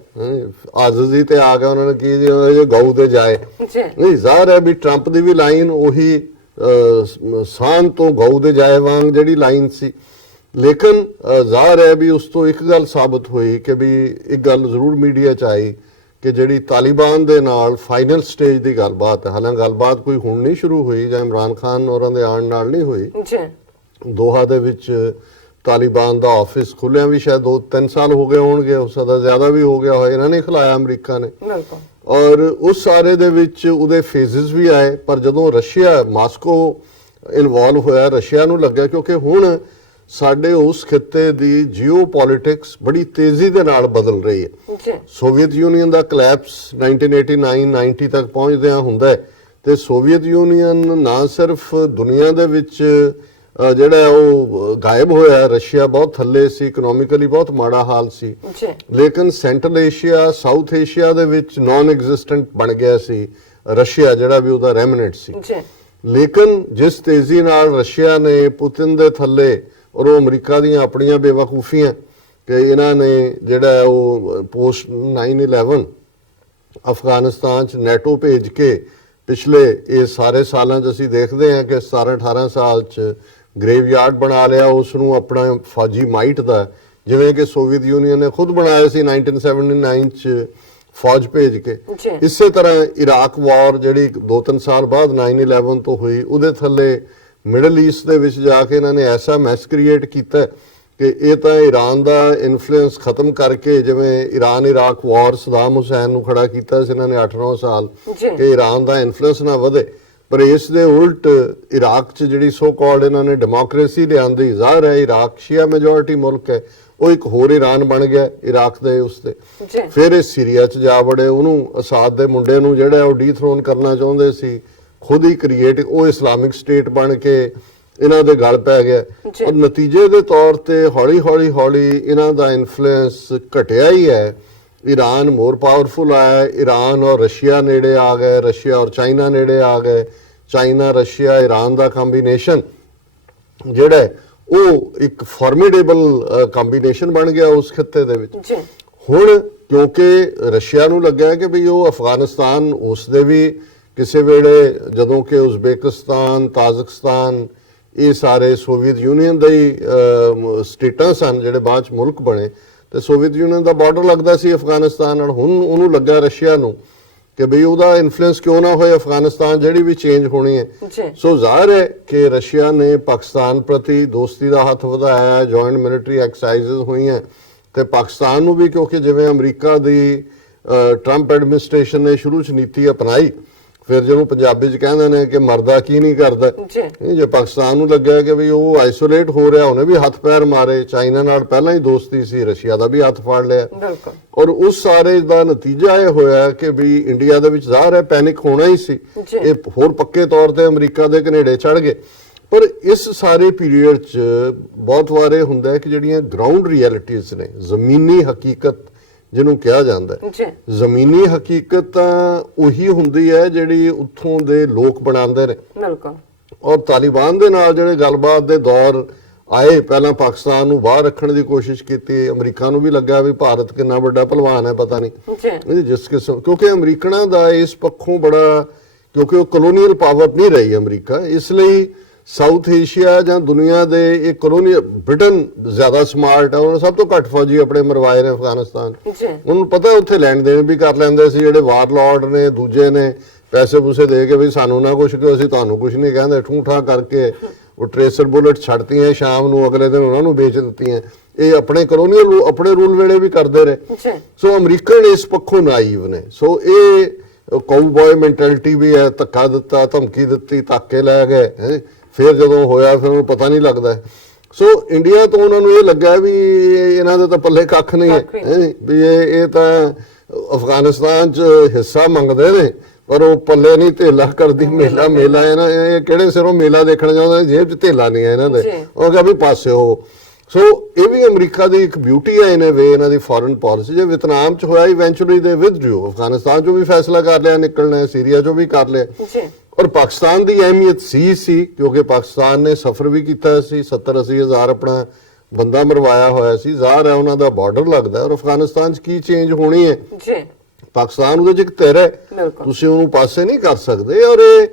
ਆਜ਼ਜ਼ੀ ਤੇ ਆ ਗਿਆ। ਉਹਨਾਂ ਨੇ ਕੀ ਜੀ ਗਊ ਦੇ ਜਾਏ। ਨਹੀਂ ਜ਼ਾਹਰ ਹੈ ਵੀ ਟਰੰਪ ਦੀ ਵੀ ਲਾਈਨ ਉਹੀ ਸਾਨ ਤੋਂ ਗਊ ਦੇ ਜਾਏ ਵਾਂਗ ਜਿਹੜੀ ਲਾਈਨ ਸੀ। ਲੇਕਿਨ ਜ਼ਾਹਰ ਹੈ ਵੀ ਉਸ ਤੋਂ ਇੱਕ ਗੱਲ ਸਾਬਤ ਹੋਈ ਕਿ ਵੀ ਇੱਕ ਗੱਲ ਜ਼ਰੂਰ ਮੀਡੀਆ 'ਚ ਆਈ ਕਿ ਜਿਹੜੀ ਤਾਲਿਬਾਨ ਦੇ ਨਾਲ ਫਾਈਨਲ ਸਟੇਜ ਦੀ ਗੱਲਬਾਤ ਹੈ, ਹਾਲਾਂਕਿ ਗੱਲਬਾਤ ਕੋਈ ਹੁਣ ਨਹੀਂ ਸ਼ੁਰੂ ਹੋਈ ਜਾਂ ਇਮਰਾਨ ਖਾਨ ਹੋਰਾਂ ਦੇ ਆਉਣ ਨਾਲ ਨਹੀਂ ਹੋਈ। ਦੋਹਾ ਦੇ ਵਿੱਚ ਤਾਲਿਬਾਨ ਦਾ ਆਫਿਸ ਖੁੱਲਿਆ ਵੀ ਸ਼ਾਇਦ 2-3 ਸਾਲ ਹੋ ਗਏ ਹੋਣਗੇ, ਉਸ ਦਾ ਜ਼ਿਆਦਾ ਵੀ ਹੋ ਗਿਆ ਹੋਇਆ। ਇਹਨਾਂ ਨੇ ਖਿਲਾਇਆ ਅਮਰੀਕਾ ਨੇ, ਔਰ ਉਸ ਸਾਰੇ ਦੇ ਵਿੱਚ ਉਹਦੇ ਫੇਜ਼ਸ ਵੀ ਆਏ। ਪਰ ਜਦੋਂ ਰਸ਼ੀਆ ਮਾਸਕੋ ਇਨਵੋਲਵ ਹੋਇਆ, ਰਸ਼ੀਆ ਨੂੰ ਲੱਗਿਆ ਕਿਉਂਕਿ ਹੁਣ ਸਾਡੇ ਉਸ ਖਿੱਤੇ ਦੀ ਜੀਓਪੋਲਿਟਿਕਸ ਬੜੀ ਤੇਜ਼ੀ ਦੇ ਨਾਲ ਬਦਲ ਰਹੀ ਹੈ। ਸੋਵੀਅਤ ਯੂਨੀਅਨ ਦਾ ਕਲੈਪਸ 1989-90 ਤੱਕ ਪਹੁੰਚਦਿਆਂ ਹੁੰਦਾ ਹੈ ਤੇ ਸੋਵੀਅਤ ਯੂਨੀਅਨ ਨਾ ਸਿਰਫ ਦੁਨੀਆ ਦੇ ਵਿੱਚ ਜਿਹੜਾ ਉਹ ਗਾਇਬ ਹੋਇਆ, ਰਸ਼ੀਆ ਬਹੁਤ ਥੱਲੇ ਸੀ, ਇਕਨੋਮਿਕਲੀ ਬਹੁਤ ਮਾੜਾ ਹਾਲ ਸੀ, ਲੇਕਿਨ ਸੈਂਟਰਲ ਏਸ਼ੀਆ, ਸਾਊਥ ਏਸ਼ੀਆ ਦੇ ਵਿੱਚ ਨਾਨ ਐਗਜ਼ਿਸਟੈਂਟ ਬਣ ਗਿਆ ਸੀ ਰਸ਼ੀਆ, ਜਿਹੜਾ ਵੀ ਉਹਦਾ ਰੈਮਨੈਂਟ ਸੀ। ਲੇਕਿਨ ਜਿਸ ਤੇਜ਼ੀ ਨਾਲ ਰਸ਼ੀਆ ਨੇ ਪੁਤਿਨ ਦੇ ਥੱਲੇ ਔਰ ਉਹ ਅਮਰੀਕਾ ਦੀਆਂ ਆਪਣੀਆਂ ਬੇਵਕੂਫੀਆਂ ਕਿ ਇਹਨਾਂ ਨੇ ਜਿਹੜਾ ਉਹ ਪੋਸਟ 9/11 ਅਫਗਾਨਿਸਤਾਨ 'ਚ ਨੈਟੋ ਭੇਜ ਕੇ ਪਿਛਲੇ ਇਹ ਸਾਰੇ ਸਾਲਾਂ 'ਚ ਅਸੀਂ ਦੇਖਦੇ ਹਾਂ ਕਿ 17-18 ਸਾਲ 'ਚ ਗ੍ਰੇਵਯਾਰਡ ਬਣਾ ਲਿਆ ਉਸ ਨੂੰ ਆਪਣਾ ਫੌਜੀ ਮਾਈਟ ਦਾ, ਜਿਵੇਂ ਕਿ ਸੋਵੀਅਤ ਯੂਨੀਅਨ ਨੇ ਖੁਦ ਬਣਾਇਆ ਸੀ 1979 'ਚ ਫੌਜ ਭੇਜ ਕੇ। ਇਸੇ ਤਰ੍ਹਾਂ ਇਰਾਕ ਵਾਰ ਜਿਹੜੀ 2-3 ਸਾਲ ਬਾਅਦ 9/11 ਤੋਂ ਹੋਈ, ਉਹਦੇ ਥੱਲੇ ਮਿਡਲ ਈਸਟ ਦੇ ਵਿੱਚ ਜਾ ਕੇ ਇਹਨਾਂ ਨੇ ਐਸਾ ਮੈਸ ਕ੍ਰੀਏਟ ਕੀਤਾ ਕਿ ਇਹ ਤਾਂ ਈਰਾਨ ਦਾ ਇਨਫਲੂਐਂਸ ਖਤਮ ਕਰਕੇ, ਜਿਵੇਂ ਈਰਾਨ ਇਰਾਕ ਵਾਰ ਸਦਾਮ ਹੁਸੈਨ ਨੂੰ ਖੜਾ ਕੀਤਾ ਸੀ ਇਹਨਾਂ ਨੇ 8-9 ਸਾਲ ਕਿ ਈਰਾਨ ਦਾ ਇਨਫਲੂਐਂਸ ਨਾ ਵਧੇ, ਪਰ ਇਸ ਦੇ ਉਲਟ ਇਰਾਕ 'ਚ ਜਿਹੜੀ ਸੋ ਕਾਲਡ ਇਹਨਾਂ ਨੇ ਡੈਮੋਕ੍ਰੇਸੀ ਲਿਆਂਦੀ। ਜ਼ਾਹਰ ਹੈ ਇਰਾਕ ਸ਼ੀਆ ਮੈਜੋਰਿਟੀ ਮੁਲਕ ਹੈ, ਉਹ ਇੱਕ ਹੋਰ ਈਰਾਨ ਬਣ ਗਿਆ ਇਰਾਕ ਦੇ ਉਸਤੇ। ਫਿਰ ਇਹ ਸੀਰੀਆ 'ਚ ਜਾ ਵੜੇ, ਉਹਨੂੰ ਅਸਾਦ ਦੇ ਮੁੰਡੇ ਨੂੰ ਜਿਹੜਾ ਉਹ ਡੀਥਰੋਨ ਕਰਨਾ ਚਾਹੁੰਦੇ ਸੀ, ਖੁਦ ਹੀ ਕ੍ਰੀਏਟ, ਉਹ ਇਸਲਾਮਿਕ ਸਟੇਟ ਬਣ ਕੇ ਇਹਨਾਂ ਦੇ ਗਲ ਪੈ ਗਿਆ। ਔਰ ਨਤੀਜੇ ਦੇ ਤੌਰ ਤੇ ਹੌਲੀ ਇਹਨਾਂ ਦਾ ਇਨਫਲੂਐਂਸ ਘਟਿਆ ਹੀ ਹੈ। ਈਰਾਨ ਮੋਰ ਪਾਵਰਫੁਲ ਆਇਆ, ਈਰਾਨ ਔਰ ਰਸ਼ੀਆ ਨੇੜੇ ਆ ਗਏ, ਰਸ਼ੀਆ ਔਰ ਚਾਈਨਾ ਨੇੜੇ ਆ ਗਏ, ਚਾਈਨਾ ਰਸ਼ੀਆ ਈਰਾਨ ਦਾ ਕੰਬੀਨੇਸ਼ਨ ਜਿਹੜਾ ਉਹ ਇੱਕ ਫਾਰਮੀਡੇਬਲ ਕੰਬੀਨੇਸ਼ਨ ਬਣ ਗਿਆ ਉਸ ਖਿੱਤੇ ਦੇ ਵਿੱਚ। ਹੁਣ ਕਿਉਂਕਿ ਰਸ਼ੀਆ ਨੂੰ ਲੱਗਿਆ ਕਿ ਵੀ ਉਹ ਅਫਗਾਨਿਸਤਾਨ ਉਸ ਦੇ ਵੀ ਕਿਸੇ ਵੇਲੇ ਜਦੋਂ ਕਿ ਉਜ਼ਬੇਕਿਸਤਾਨ, ਤਾਜ਼ਿਕਸਤਾਨ ਇਹ ਸਾਰੇ ਸੋਵੀਅਤ ਯੂਨੀਅਨ ਦੇ ਹੀ ਸਟੇਟਾਂ ਸਨ ਜਿਹੜੇ ਬਾਅਦ ਚ ਮੁਲਕ ਬਣੇ, ਤੇ ਸੋਵੀਅਤ ਯੂਨੀਅਨ ਦਾ ਬਾਰਡਰ ਲੱਗਦਾ ਸੀ ਅਫਗਾਨਿਸਤਾਨ ਨਾਲ। ਹੁਣ ਉਹਨੂੰ ਲੱਗਾ ਰਸ਼ੀਆ ਨੂੰ ਕਿ ਬਈ ਉਹਦਾ ਇਨਫਲੂਐਂਸ ਕਿਉਂ ਨਾ ਹੋਏ ਅਫਗਾਨਿਸਤਾਨ ਜਿਹੜੀ ਵੀ ਚੇਂਜ ਹੋਣੀ ਹੈ। ਸੋ ਜ਼ਾਹਿਰ ਹੈ ਕਿ ਰਸ਼ੀਆ ਨੇ ਪਾਕਿਸਤਾਨ ਪ੍ਰਤੀ ਦੋਸਤੀ ਦਾ ਹੱਥ ਵਧਾਇਆ, ਜੁਆਇੰਟ ਮਿਲਟਰੀ ਐਕਸਰਸਾਈਜ਼ਸ ਹੋਈਆਂ, ਤੇ ਪਾਕਿਸਤਾਨ ਨੂੰ ਵੀ ਕਿਉਂਕਿ ਜਿਵੇਂ ਅਮਰੀਕਾ ਦੀ ਟਰੰਪ ਐਡਮਿਨਿਸਟ੍ਰੇਸ਼ਨ ਨੇ ਸ਼ੁਰੂ ਚ ਨੀਤੀ ਅਪਣਾਈ, ਫਿਰ ਜਿਹਨੂੰ ਪੰਜਾਬੀ ਚ ਕਹਿੰਦੇ ਨੇ ਕਿ ਮਰਦਾ ਕੀ ਨਹੀਂ ਕਰਦਾ। ਜੀ ਨਹੀਂ, ਜੇ ਪਾਕਿਸਤਾਨ ਨੂੰ ਲੱਗਿਆ ਕਿ ਵੀ ਉਹ ਆਈਸੋਲੇਟ ਹੋ ਰਿਹਾ, ਉਹਨੇ ਵੀ ਹੱਥ ਪੈਰ ਮਾਰੇ, ਚਾਈਨਾ ਨਾਲ ਪਹਿਲਾਂ ਹੀ ਦੋਸਤੀ ਸੀ, ਰਸ਼ੀਆ ਦਾ ਵੀ ਹੱਥ ਫੜ ਲਿਆ, ਬਿਲਕੁਲ ਔਰ ਉਸ ਸਾਰੇ ਦਾ ਨਤੀਜਾ ਇਹ ਹੋਇਆ ਕਿ ਵੀ ਇੰਡੀਆ ਦੇ ਵਿੱਚ ਜ਼ਾਹਰ ਹੈ ਪੈਨਿਕ ਹੋਣਾ ਹੀ ਸੀ। ਜੀ। ਇਹ ਹੋਰ ਪੱਕੇ ਤੌਰ ਤੇ ਅਮਰੀਕਾ ਦੇ ਕਨੇੜੇ ਚੜ ਗਏ। ਪਰ ਇਸ ਸਾਰੇ ਪੀਰੀਅਡ 'ਚ ਬਹੁਤ ਵਾਰੇ ਹੁੰਦਾ ਹੈ ਕਿ ਜਿਹੜੀਆਂ ਗਰਾਊਂਡ ਰਿਐਲਿਟੀਜ਼ ਨੇ, ਜ਼ਮੀਨੀ ਹਕੀਕਤ ਜਿਹਨੂੰ ਕਿਹਾ ਜਾਂਦਾ ਹੈ, ਜੀ ਜ਼ਮੀਨੀ ਹਕੀਕਤ ਤਾਂ ਉਹੀ ਹੁੰਦੀ ਹੈ ਜਿਹੜੀ ਉੱਥੋਂ ਦੇ ਲੋਕ ਬਣਾਉਂਦੇ ਨੇ। ਬਿਲਕੁਲ ਔਰ ਤਾਲਿਬਾਨ ਦੇ ਨਾਲ ਜਿਹੜੇ ਗੱਲਬਾਤ ਦੇ ਦੌਰ ਆਏ, ਪਹਿਲਾਂ ਪਾਕਿਸਤਾਨ ਨੂੰ ਬਾਹਰ ਰੱਖਣ ਦੀ ਕੋਸ਼ਿਸ਼ ਕੀਤੀ, ਅਮਰੀਕਾ ਨੂੰ ਵੀ ਲੱਗਾ ਵੀ ਭਾਰਤ ਕਿੰਨਾ ਵੱਡਾ ਭਲਵਾਨ ਹੈ ਪਤਾ ਨਹੀਂ ਜੀ ਜਿਸ ਕਿਸਮ, ਕਿਉਂਕਿ ਅਮਰੀਕਨਾਂ ਦਾ ਇਸ ਪੱਖੋਂ ਬੜਾ, ਕਿਉਂਕਿ ਉਹ ਕਲੋਨੀਅਲ ਪਾਵਰ ਨਹੀਂ ਰਹੀ ਅਮਰੀਕਾ, ਇਸ ਲਈ ਸਾਊਥ ਏਸ਼ੀਆ ਜਾਂ ਦੁਨੀਆ ਦੇ ਇਹ ਕਲੋਨੀਅਲ, ਬ੍ਰਿਟਨ ਜ਼ਿਆਦਾ ਸਮਾਰਟ ਹੈ, ਉਹਨੇ ਸਭ ਤੋਂ ਘੱਟ ਫੌਜੀ ਆਪਣੇ ਮਰਵਾਏ ਨੇ ਅਫਗਾਨਿਸਤਾਨ। ਜੀ ਉਹਨੂੰ ਪਤਾ ਉੱਥੇ ਲੈਣ ਦੇਣ ਵੀ ਕਰ ਲੈਂਦੇ ਸੀ, ਜਿਹੜੇ ਵਾਰਲੌਰਡ ਨੇ ਦੂਜੇ ਨੇ ਪੈਸੇ ਪੂਸੇ ਦੇ ਕੇ ਵੀ ਸਾਨੂੰ ਨਾ ਕੁਛ ਕਿ ਅਸੀਂ ਤੁਹਾਨੂੰ ਕੁਛ ਨਹੀਂ ਕਹਿੰਦੇ, ਠੂਠਾ ਕਰਕੇ ਉਹ ਟ੍ਰੇਸਰ ਬੁਲਟ ਛੱਡਤੀਆਂ ਸ਼ਾਮ ਨੂੰ, ਅਗਲੇ ਦਿਨ ਉਹਨਾਂ ਨੂੰ ਵੇਚ ਦਿੱਤੀਆਂ। ਇਹ ਆਪਣੇ ਕਲੋਨੀਅਲ ਆਪਣੇ ਰੂਲ ਵੇਲੇ ਵੀ ਕਰਦੇ ਰਹੇ। ਜੀ ਸੋ ਅਮਰੀਕਨ ਇਸ ਪੱਖੋਂ ਨਾਈਵ ਨੇ। ਸੋ ਇਹ ਕਾਊਬॉय ਮੈਂਟੈਲਿਟੀ ਵੀ ਹੈ, ਧੱਕਾ ਦਿੱਤਾ, ਧਮਕੀ ਦਿੱਤੀ, ਧੱਕੇ ਲੈ ਗਏ, ਫਿਰ ਜਦੋਂ ਹੋਇਆ ਫਿਰ ਉਹਨੂੰ ਪਤਾ ਨਹੀਂ ਲੱਗਦਾ। ਸੋ ਇੰਡੀਆ ਤੋਂ ਉਹਨਾਂ ਨੂੰ ਇਹ ਲੱਗਾ ਵੀ ਇਹਨਾਂ ਦੇ ਤਾਂ ਪੱਲੇ ਕੱਖ ਨਹੀਂ ਹੈ, ਵੀ ਇਹ ਤਾਂ ਅਫਗਾਨਿਸਤਾਨ 'ਚ ਹਿੱਸਾ ਮੰਗਦੇ ਨੇ ਪਰ ਉਹ ਪੱਲੇ ਨਹੀਂ ਧੇਲਾ ਕਰਦੀ। ਮੇਲਾ ਇਹਨਾਂ ਇਹ ਕਿਹੜੇ ਸਿਰੋਂ ਮੇਲਾ ਦੇਖਣ ਜਾਂਦੇ, ਜੇਬ 'ਚ ਧੇਲਾ ਨਹੀਂ ਹੈ ਇਹਨਾਂ ਦੇ। ਉਹ ਕਿਹਾ ਵੀ ਪਾਸੇ ਹੋ। ਸੋ ਇਹ ਵੀ ਅਮਰੀਕਾ ਦੀ ਇੱਕ ਬਿਊਟੀ ਹੈ ਇਨ ਵੇ, ਇਹਨਾਂ ਦੀ ਫੋਰਨ ਪਾਲਿਸੀ। ਜੇ ਵਿਤਨਾਮ 'ਚ ਹੋਇਆ ਇਵੈਂਚੁਅਲੀ ਦੇ ਵਿਥਡਰੂ, ਅਫਗਾਨਿਸਤਾਨ 'ਚੋਂ ਵੀ ਫੈਸਲਾ ਕਰ ਲਿਆ ਨਿਕਲਣਾ, ਸੀਰੀਆ 'ਚੋਂ ਵੀ ਕਰ ਲਿਆ। ਔਰ ਪਾਕਿਸਤਾਨ ਦੀ ਅਹਿਮੀਅਤ ਸੀ ਕਿਉਂਕਿ ਪਾਕਿਸਤਾਨ ਨੇ ਸਫ਼ਰ ਵੀ ਕੀਤਾ ਸੀ, 70-80 ਹਜ਼ਾਰ ਆਪਣਾ ਬੰਦਾ ਮਰਵਾਇਆ ਹੋਇਆ ਸੀ, ਜ਼ਾਹਰ ਹੈ ਉਹਨਾਂ ਦਾ ਬਾਰਡਰ ਲੱਗਦਾ। ਔਰ ਅਫਗਾਨਿਸਤਾਨ 'ਚ ਕੀ ਚੇਂਜ ਹੋਣੀ ਹੈ, ਪਾਕਿਸਤਾਨ ਉਹਦੇ 'ਚ ਇੱਕ ਧਿਰ ਹੈ, ਤੁਸੀਂ ਉਹਨੂੰ ਪਾਸੇ ਨਹੀਂ ਕਰ ਸਕਦੇ। ਔਰ ਇਹ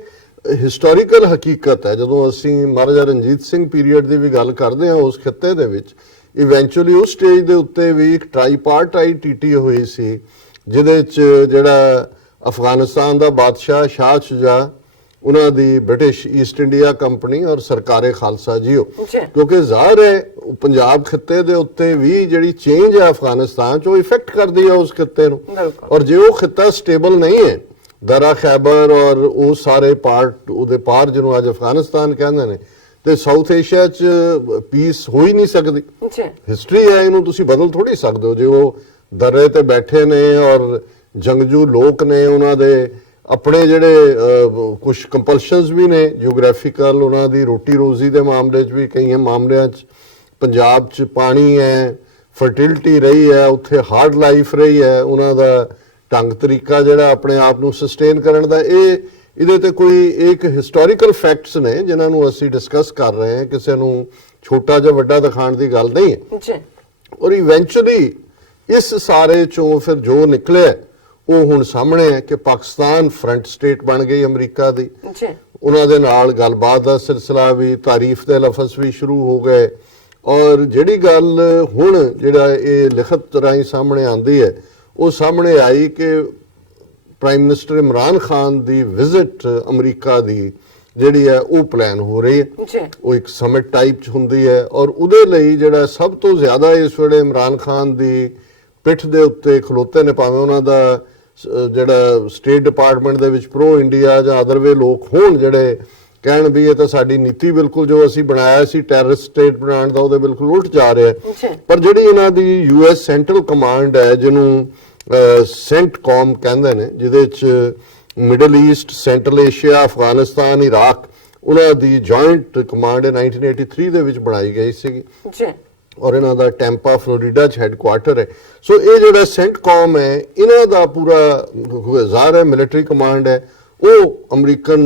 ਹਿਸਟੋਰੀਕਲ ਹਕੀਕਤ ਹੈ। ਜਦੋਂ ਅਸੀਂ ਮਹਾਰਾਜਾ ਰਣਜੀਤ ਸਿੰਘ ਪੀਰੀਅਡ ਦੀ ਵੀ ਗੱਲ ਕਰਦੇ ਹਾਂ, ਉਸ ਖਿੱਤੇ ਦੇ ਵਿੱਚ ਇਵੈਂਚੁਅਲੀ ਉਸ ਸਟੇਜ ਦੇ ਉੱਤੇ ਵੀ ਇੱਕ ਟ੍ਰਾਈਪਾਰਟਾਈਟ ਟੀਟੀ ਹੋਈ ਸੀ, ਜਿਹਦੇ 'ਚ ਜਿਹੜਾ ਅਫਗਾਨਿਸਤਾਨ ਦਾ ਬਾਦਸ਼ਾਹ ਸ਼ਾਹ ਸ਼ੁਜਾ, ਉਹਨਾਂ ਦੀ ਬ੍ਰਿਟਿਸ਼ ਈਸਟ ਇੰਡੀਆ ਕੰਪਨੀ ਔਰ ਸਰਕਾਰੇ ਖਾਲਸਾ ਜੀਓ, ਕਿਉਂਕਿ ਜ਼ਾਹਰ ਹੈ ਪੰਜਾਬ ਖਿੱਤੇ ਦੇ ਉੱਤੇ ਵੀ ਜਿਹੜੀ ਚੇਂਜ ਹੈ ਅਫਗਾਨਿਸਤਾਨ 'ਚ, ਉਹ ਇਫੈਕਟ ਕਰਦੀ ਹੈ ਉਸ ਖਿੱਤੇ ਨੂੰ। ਔਰ ਜੇ ਉਹ ਖਿੱਤਾ ਸਟੇਬਲ ਨਹੀਂ ਹੈ, ਦਰਾ ਖੈਬਰ ਔਰ ਉਹ ਸਾਰੇ ਪਾਰਟ ਉਹਦੇ ਪਾਰ ਜਿਹਨੂੰ ਅੱਜ ਅਫਗਾਨਿਸਤਾਨ ਕਹਿੰਦੇ ਨੇ, ਤੇ ਸਾਊਥ ਏਸ਼ੀਆ 'ਚ ਪੀਸ ਹੋ ਹੀ ਨਹੀਂ ਸਕਦੀ। ਹਿਸਟਰੀ ਹੈ, ਇਹਨੂੰ ਤੁਸੀਂ ਬਦਲ ਥੋੜੀ ਸਕਦੇ ਹੋ। ਜੇ ਉਹ ਦਰੇ ਤੇ ਬੈਠੇ ਨੇ ਔਰ ਜੰਗਜੂ ਲੋਕ ਨੇ, ਉਹਨਾਂ ਦੇ ਆਪਣੇ ਜਿਹੜੇ ਕੁਝ ਕੰਪਲਸ਼ਨਸ ਵੀ ਨੇ ਜਿਓਗ੍ਰਾਫੀਕਲ, ਉਹਨਾਂ ਦੀ ਰੋਟੀ ਰੋਜ਼ੀ ਦੇ ਮਾਮਲੇ 'ਚ ਵੀ, ਕਈਆਂ ਮਾਮਲਿਆਂ 'ਚ ਪੰਜਾਬ 'ਚ ਪਾਣੀ ਹੈ, ਫਰਟੀਲਿਟੀ ਰਹੀ ਹੈ, ਉੱਥੇ ਹਾਰਡ ਲਾਈਫ ਰਹੀ ਹੈ, ਉਹਨਾਂ ਦਾ ਢੰਗ ਤਰੀਕਾ ਜਿਹੜਾ ਆਪਣੇ ਆਪ ਨੂੰ ਸਸਟੇਨ ਕਰਨ ਦਾ, ਇਹਦੇ ਤੇ ਕੋਈ ਇੱਕ ਹਿਸਟੋਰੀਕਲ ਫੈਕਟਸ ਨੇ ਜਿਨ੍ਹਾਂ ਨੂੰ ਅਸੀਂ ਡਿਸਕਸ ਕਰ ਰਹੇ ਹਾਂ, ਕਿਸੇ ਨੂੰ ਛੋਟਾ ਜਾਂ ਵੱਡਾ ਦਿਖਾਉਣ ਦੀ ਗੱਲ ਨਹੀਂ ਹੈ। ਔਰ ਇਵੈਂਚੁਅਲੀ ਇਸ ਸਾਰੇ 'ਚੋਂ ਫਿਰ ਜੋ ਨਿਕਲਿਆ ਉਹ ਹੁਣ ਸਾਹਮਣੇ ਹੈ ਕਿ ਪਾਕਿਸਤਾਨ ਫਰੰਟ ਸਟੇਟ ਬਣ ਗਈ ਅਮਰੀਕਾ ਦੀ। ਉਹਨਾਂ ਦੇ ਨਾਲ ਗੱਲਬਾਤ ਦਾ ਸਿਲਸਿਲਾ ਵੀ, ਤਾਰੀਫ ਦੇ ਲਫ਼ਜ਼ ਵੀ ਸ਼ੁਰੂ ਹੋ ਗਏ। ਔਰ ਜਿਹੜੀ ਗੱਲ ਹੁਣ ਜਿਹੜਾ ਇਹ ਲਿਖਤ ਰਾਹੀਂ ਸਾਹਮਣੇ ਆਉਂਦੀ ਹੈ, ਉਹ ਸਾਹਮਣੇ ਆਈ ਕਿ ਪ੍ਰਾਈਮ ਮਿਨਿਸਟਰ ਇਮਰਾਨ ਖਾਨ ਦੀ ਵਿਜ਼ਿਟ ਅਮਰੀਕਾ ਦੀ ਜਿਹੜੀ ਹੈ ਉਹ ਪਲਾਨ ਹੋ ਰਹੀ ਹੈ। ਉਹ ਇੱਕ ਸਮਿਟ ਟਾਈਪ 'ਚ ਹੁੰਦੀ ਹੈ ਔਰ ਉਹਦੇ ਲਈ ਜਿਹੜਾ ਸਭ ਤੋਂ ਜ਼ਿਆਦਾ ਇਸ ਵੇਲੇ ਇਮਰਾਨ ਖਾਨ ਦੀ ਪਿੱਠ ਦੇ ਉੱਤੇ ਖਲੋਤੇ ਨੇ, ਭਾਵੇਂ ਉਹਨਾਂ ਦਾ ਜਿਹੜਾ ਸਟੇਟ ਡਿਪਾਰਟਮੈਂਟ ਦੇ ਵਿੱਚ ਪ੍ਰੋ ਇੰਡੀਆ ਜਾਂ ਅਦਰਵੇ ਲੋਕ ਹੋਣ ਜਿਹੜੇ ਕਹਿਣ ਵੀ ਇਹ ਤਾਂ ਸਾਡੀ ਨੀਤੀ ਬਿਲਕੁਲ ਜੋ ਅਸੀਂ ਬਣਾਇਆ ਸੀ ਟੈਰਰਿਸਟ ਸਟੇਟ ਬਣਾਉਣ ਦਾ, ਉਹਦੇ ਬਿਲਕੁਲ ਉਲਟ ਜਾ ਰਿਹਾ। ਪਰ ਜਿਹੜੀ ਇਹਨਾਂ ਦੀ US ਸੈਂਟਰਲ ਕਮਾਂਡ ਹੈ, ਜਿਹਨੂੰ ਸੈਂਟਕੌਮ ਕਹਿੰਦੇ ਨੇ, ਜਿਹਦੇ 'ਚ middle East, central Asia, Afghanistan, Iraq, ਉਹਨਾਂ ਦੀ ਜੁਆਇੰਟ ਕਮਾਂਡ 1983 ਦੇ ਵਿੱਚ ਬਣਾਈ ਗਈ ਸੀਗੀ ਔਰ ਇਹਨਾਂ ਦਾ ਟੈਂਪਾ ਫਲੋਰੀਡਾ 'ਚ ਹੈੱਡਕੁਆਰਟਰ ਹੈ। ਸੋ ਇਹ ਜਿਹੜਾ ਸੈਂਟਕੌਮ ਹੈ, ਇਹਨਾਂ ਦਾ ਪੂਰਾ ਜ਼ਾਹਰ ਹੈ ਮਿਲਟਰੀ ਕਮਾਂਡ ਹੈ, ਉਹ ਅਮਰੀਕਨ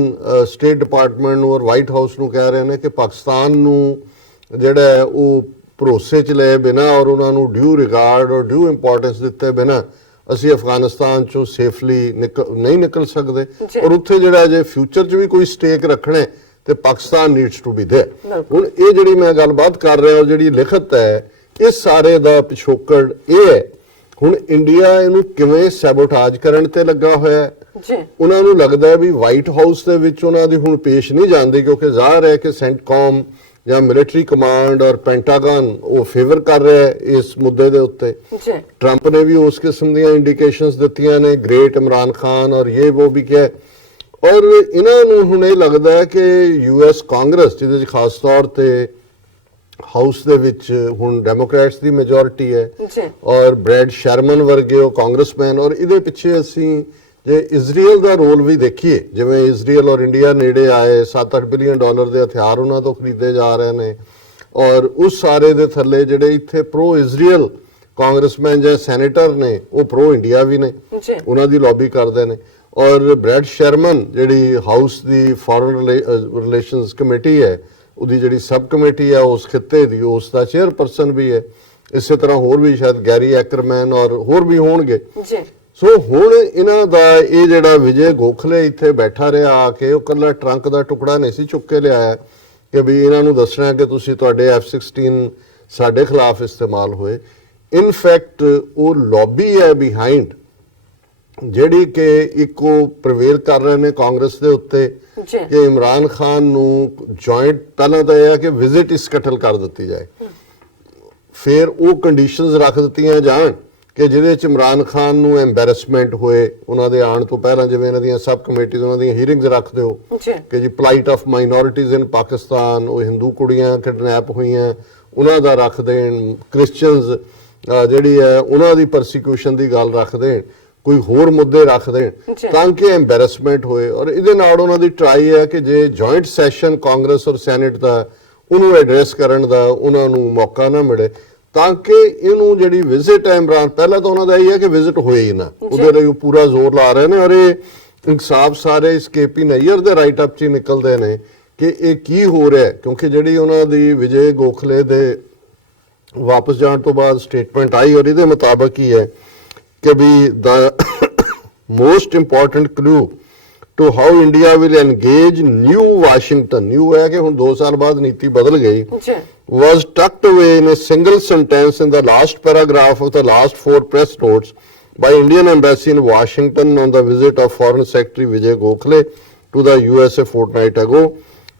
ਸਟੇਟ ਡਿਪਾਰਟਮੈਂਟ ਨੂੰ ਔਰ ਵਾਈਟ ਹਾਊਸ ਨੂੰ ਕਹਿ ਰਹੇ ਨੇ ਕਿ ਪਾਕਿਸਤਾਨ ਨੂੰ ਜਿਹੜਾ ਹੈ ਉਹ ਭਰੋਸੇ 'ਚ ਲਏ ਬਿਨਾਂ ਔਰ ਉਹਨਾਂ ਨੂੰ ਡਿਊ ਰਿਗਾਰਡ ਔਰ ਡਿਊ ਇੰਪੋਰਟੈਂਸ ਦਿੱਤੇ ਬਿਨਾਂ ਅਸੀਂ ਅਫਗਾਨਿਸਤਾਨ 'ਚੋਂ ਸੇਫਲੀ ਨਹੀਂ ਨਿਕਲ ਸਕਦੇ। ਔਰ ਉੱਥੇ ਜਿਹੜਾ ਜੇ ਫਿਊਚਰ 'ਚ ਵੀ ਕੋਈ ਸਟੇਕ ਰੱਖਣਾ ਤੇ Pakistan needs to be there. ਹੁਣ ਇਹ ਜਿਹੜੀ ਮੈਂ ਗੱਲਬਾਤ ਕਰ ਰਿਹਾ ਔਰ ਜਿਹੜੀ ਲਿਖਤ ਹੈ, ਇਸ ਸਾਰੇ ਦਾ ਪਿਛੋਕੜ ਇਹ ਹੈ। ਹੁਣ ਇੰਡੀਆ ਇਹਨੂੰ ਕਿਵੇਂ ਸੈਬੋਟਾਜ ਕਰਨ ਤੇ ਲੱਗਾ ਹੋਇਆ ਹੈ। ਉਹਨਾਂ ਨੂੰ ਲੱਗਦਾ ਵੀ ਵਾਈਟ ਹਾਊਸ ਦੇ ਵਿੱਚ ਉਹਨਾਂ ਦੀ ਹੁਣ ਪੇਸ਼ ਨਹੀਂ ਜਾਂਦੀ, ਕਿਉਂਕਿ ਜ਼ਾਹਰ ਹੈ ਕਿ ਸੈਂਟਕੌਮ ਜਾਂ ਮਿਲਟਰੀ ਕਮਾਂਡ ਔਰ ਪੈਂਟਾਗਨ ਉਹ ਫੇਵਰ ਕਰ ਰਿਹਾ ਹੈ ਇਸ ਮੁੱਦੇ ਦੇ ਉੱਤੇ। ਟਰੰਪ ਨੇ ਵੀ ਉਸ ਕਿਸਮ ਦੀਆਂ ਇੰਡੀਕੇਸ਼ਨਸ ਦਿੱਤੀਆਂ ਨੇ, ਗ੍ਰੇਟ ਇਮਰਾਨ ਖਾਨ ਔਰ ਇਹ ਉਹ ਵੀ ਕਿਹਾ। ਔਰ ਇਹਨਾਂ ਨੂੰ ਹੁਣ ਇਹ ਲੱਗਦਾ ਹੈ ਕਿ ਯੂਐਸ ਕਾਂਗਰਸ, ਜਿਹਦੇ 'ਚ ਖਾਸ ਤੌਰ ਤੇ ਹਾਊਸ ਦੇ ਵਿੱਚ ਹੁਣ ਡੈਮੋਕ੍ਰੈਟਸ ਦੀ ਮੈਜੋਰਿਟੀ ਹੈ ਜੀ ਔਰ ਬ੍ਰੈਡ ਸ਼ਰਮਨ ਵਰਗੇ ਉਹ ਕਾਂਗਰਸਮੈਨ, ਔਰ ਇਹਦੇ ਪਿੱਛੇ ਅਸੀਂ ਜੇ ਇਜ਼ਰਾਈਲ ਦਾ ਰੋਲ ਵੀ ਦੇਖੀਏ, ਜਿਵੇਂ ਇਜ਼ਰਾਈਲ ਔਰ ਇੰਡੀਆ ਨੇੜੇ ਆਏ, 7-8 ਬਿਲੀਅਨ ਡਾਲਰ ਦੇ ਹਥਿਆਰ ਉਹਨਾਂ ਤੋਂ ਖਰੀਦੇ ਜਾ ਰਹੇ ਨੇ, ਔਰ ਉਸ ਸਾਰੇ ਦੇ ਥੱਲੇ ਜਿਹੜੇ ਇੱਥੇ ਪ੍ਰੋ ਇਜ਼ਰਾਈਲ ਕਾਂਗਰਸਮੈਨ ਜਾਂ ਸੈਨੇਟਰ ਨੇ ਉਹ ਪ੍ਰੋ ਇੰਡੀਆ ਵੀ ਨੇ, ਜੀ ਉਹਨਾਂ ਦੀ ਲੌਬੀ ਕਰਦੇ ਨੇ। ਔਰ ਬ੍ਰੈਡ ਸ਼ਰਮਨ ਜਿਹੜੀ ਹਾਊਸ ਦੀ ਫੋਰਨ ਰਿਲੇਸ਼ਨਸ ਕਮੇਟੀ ਹੈ, ਉਹਦੀ ਜਿਹੜੀ ਸਬ ਕਮੇਟੀ ਹੈ ਉਸ ਖਿੱਤੇ ਦੀ, ਉਸ ਦਾ ਚੇਅਰਪਰਸਨ ਵੀ ਹੈ। ਇਸੇ ਤਰ੍ਹਾਂ ਹੋਰ ਵੀ ਸ਼ਾਇਦ ਗੈਰੀ ਐਕਰਮੈਨ ਔਰ ਹੋਰ ਵੀ ਹੋਣਗੇ। ਜੀ ਸੋ ਹੁਣ ਇਹਨਾਂ ਦਾ ਇਹ ਜਿਹੜਾ ਵਿਜੇ ਗੋਖਲੇ ਇੱਥੇ ਬੈਠਾ ਰਿਹਾ ਆ ਕੇ, ਉਹ ਕੱਲਾ ਟਰੰਕ ਦਾ ਟੁਕੜਾ ਨਹੀਂ ਸੀ ਚੁੱਕ ਕੇ ਲਿਆਇਆ ਕਿ ਵੀ ਇਹਨਾਂ ਨੂੰ ਦੱਸਣਾ ਕਿ ਤੁਸੀਂ ਤੁਹਾਡੇ F-16 ਸਾਡੇ ਖਿਲਾਫ ਇਸਤੇਮਾਲ ਹੋਏ। ਇਨਫੈਕਟ ਉਹ ਲੌਬੀ ਹੈ ਬਿਹਾਈਂਡ, ਜਿਹੜੀ ਕਿ ਇੱਕ ਉਹ ਪ੍ਰਵੇਲ ਕਰ ਰਹੇ ਨੇ ਕਾਂਗਰਸ ਦੇ ਉੱਤੇ ਜੀ ਕਿ ਇਮਰਾਨ ਖਾਨ ਨੂੰ ਜੁਆਇੰਟ, ਪਹਿਲਾਂ ਤਾਂ ਇਹ ਹੈ ਕਿ ਵਿਜ਼ਿਟ ਇਸ ਕਟਲ ਕਰ ਦਿੱਤੀ ਜਾਏ, ਫਿਰ ਉਹ ਕੰਡੀਸ਼ਨਸ ਰੱਖ ਦਿੱਤੀਆਂ ਜਾਣ ਕਿ ਜਿਹਦੇ ਚ ਇਮਰਾਨ ਖਾਨ ਨੂੰ ਐਮਬੈਰਸਮੈਂਟ ਹੋਏ ਉਹਨਾਂ ਦੇ ਆਉਣ ਤੋਂ ਪਹਿਲਾਂ, ਜਿਵੇਂ ਇਹਨਾਂ ਦੀਆਂ ਸਬ ਕਮੇਟੀਆਂ ਉਹਨਾਂ ਦੀਆਂ ਹੀਅਰਿੰਗਸ ਰੱਖ ਦਿਓ ਜੀ ਕਿ ਜੀ ਪਲਾਈਟ ਆਫ ਮਾਈਨੋਰਿਟੀਜ਼ ਇਨ ਪਾਕਿਸਤਾਨ, ਉਹ ਹਿੰਦੂ ਕੁੜੀਆਂ ਕਿਡਨੈਪ ਹੋਈਆਂ ਉਹਨਾਂ ਦਾ ਰੱਖ ਦੇਣ, ਕ੍ਰਿਸਚੀਅਨਸ ਜਿਹੜੀ ਹੈ ਉਹਨਾਂ ਦੀ ਪਰਸੀਕਿਊਸ਼ਨ ਦੀ ਗੱਲ ਰੱਖ ਦੇਣ, ਕੋਈ ਹੋਰ ਮੁੱਦੇ ਰੱਖ ਦੇਣ ਤਾਂ ਕਿ ਐਮਬੈਰਸਮੈਂਟ ਹੋਏ। ਔਰ ਇਹਦੇ ਨਾਲ ਉਹਨਾਂ ਦੀ ਟਰਾਈ ਹੈ ਕਿ ਜੇ ਜੁਆਇੰਟ ਸੈਸ਼ਨ ਕਾਂਗਰਸ ਔਰ ਸੈਨੇਟ ਦਾ ਉਹਨੂੰ ਐਡਰੈਸ ਕਰਨ ਦਾ ਉਹਨਾਂ ਨੂੰ ਮੌਕਾ ਨਾ ਮਿਲੇ, ਤਾਂ ਕਿ ਇਹਨੂੰ ਜਿਹੜੀ ਵਿਜ਼ਿਟ ਹੈ ਇਮਰਾਨ, ਪਹਿਲਾਂ ਤਾਂ ਉਹਨਾਂ ਦਾ ਇਹ ਹੈ ਕਿ ਵਿਜ਼ਿਟ ਹੋਏ ਹੀ ਨਾ, ਉਹਦੇ ਲਈ ਉਹ ਪੂਰਾ ਜ਼ੋਰ ਲਾ ਰਹੇ ਨੇ। ਔਰ ਇਹ ਇਨਸਾਫ ਸਾਰੇ ਇਸ KP ਨਈਅਰ ਦੇ ਰਾਈਟ ਅਪ 'ਚ ਹੀ ਨਿਕਲਦੇ ਨੇ ਕਿ ਇਹ ਕੀ ਹੋ ਰਿਹਾ, ਕਿਉਂਕਿ ਜਿਹੜੀ ਉਹਨਾਂ ਦੀ ਵਿਜੇ ਗੋਖਲੇ ਦੇ ਵਾਪਸ ਜਾਣ ਤੋਂ ਬਾਅਦ ਸਟੇਟਮੈਂਟ ਆਈ ਔਰ ਇਹਦੇ ਮੁਤਾਬਕ ਹੀ ਹੈ ਕਿ ਵੀ the most important clue to how India will engage new Washington, ਨਿਊ ਹੈ ਕਿ ਹੁਣ 2 ਸਾਲ ਬਾਅਦ ਨੀਤੀ ਬਦਲ ਗਈ, was tucked away in a single sentence in the last paragraph of the last 4 press notes by Indian Embassy in Washington on the visit of Foreign Secretary Vijay Gokhale to the USA fortnight ago.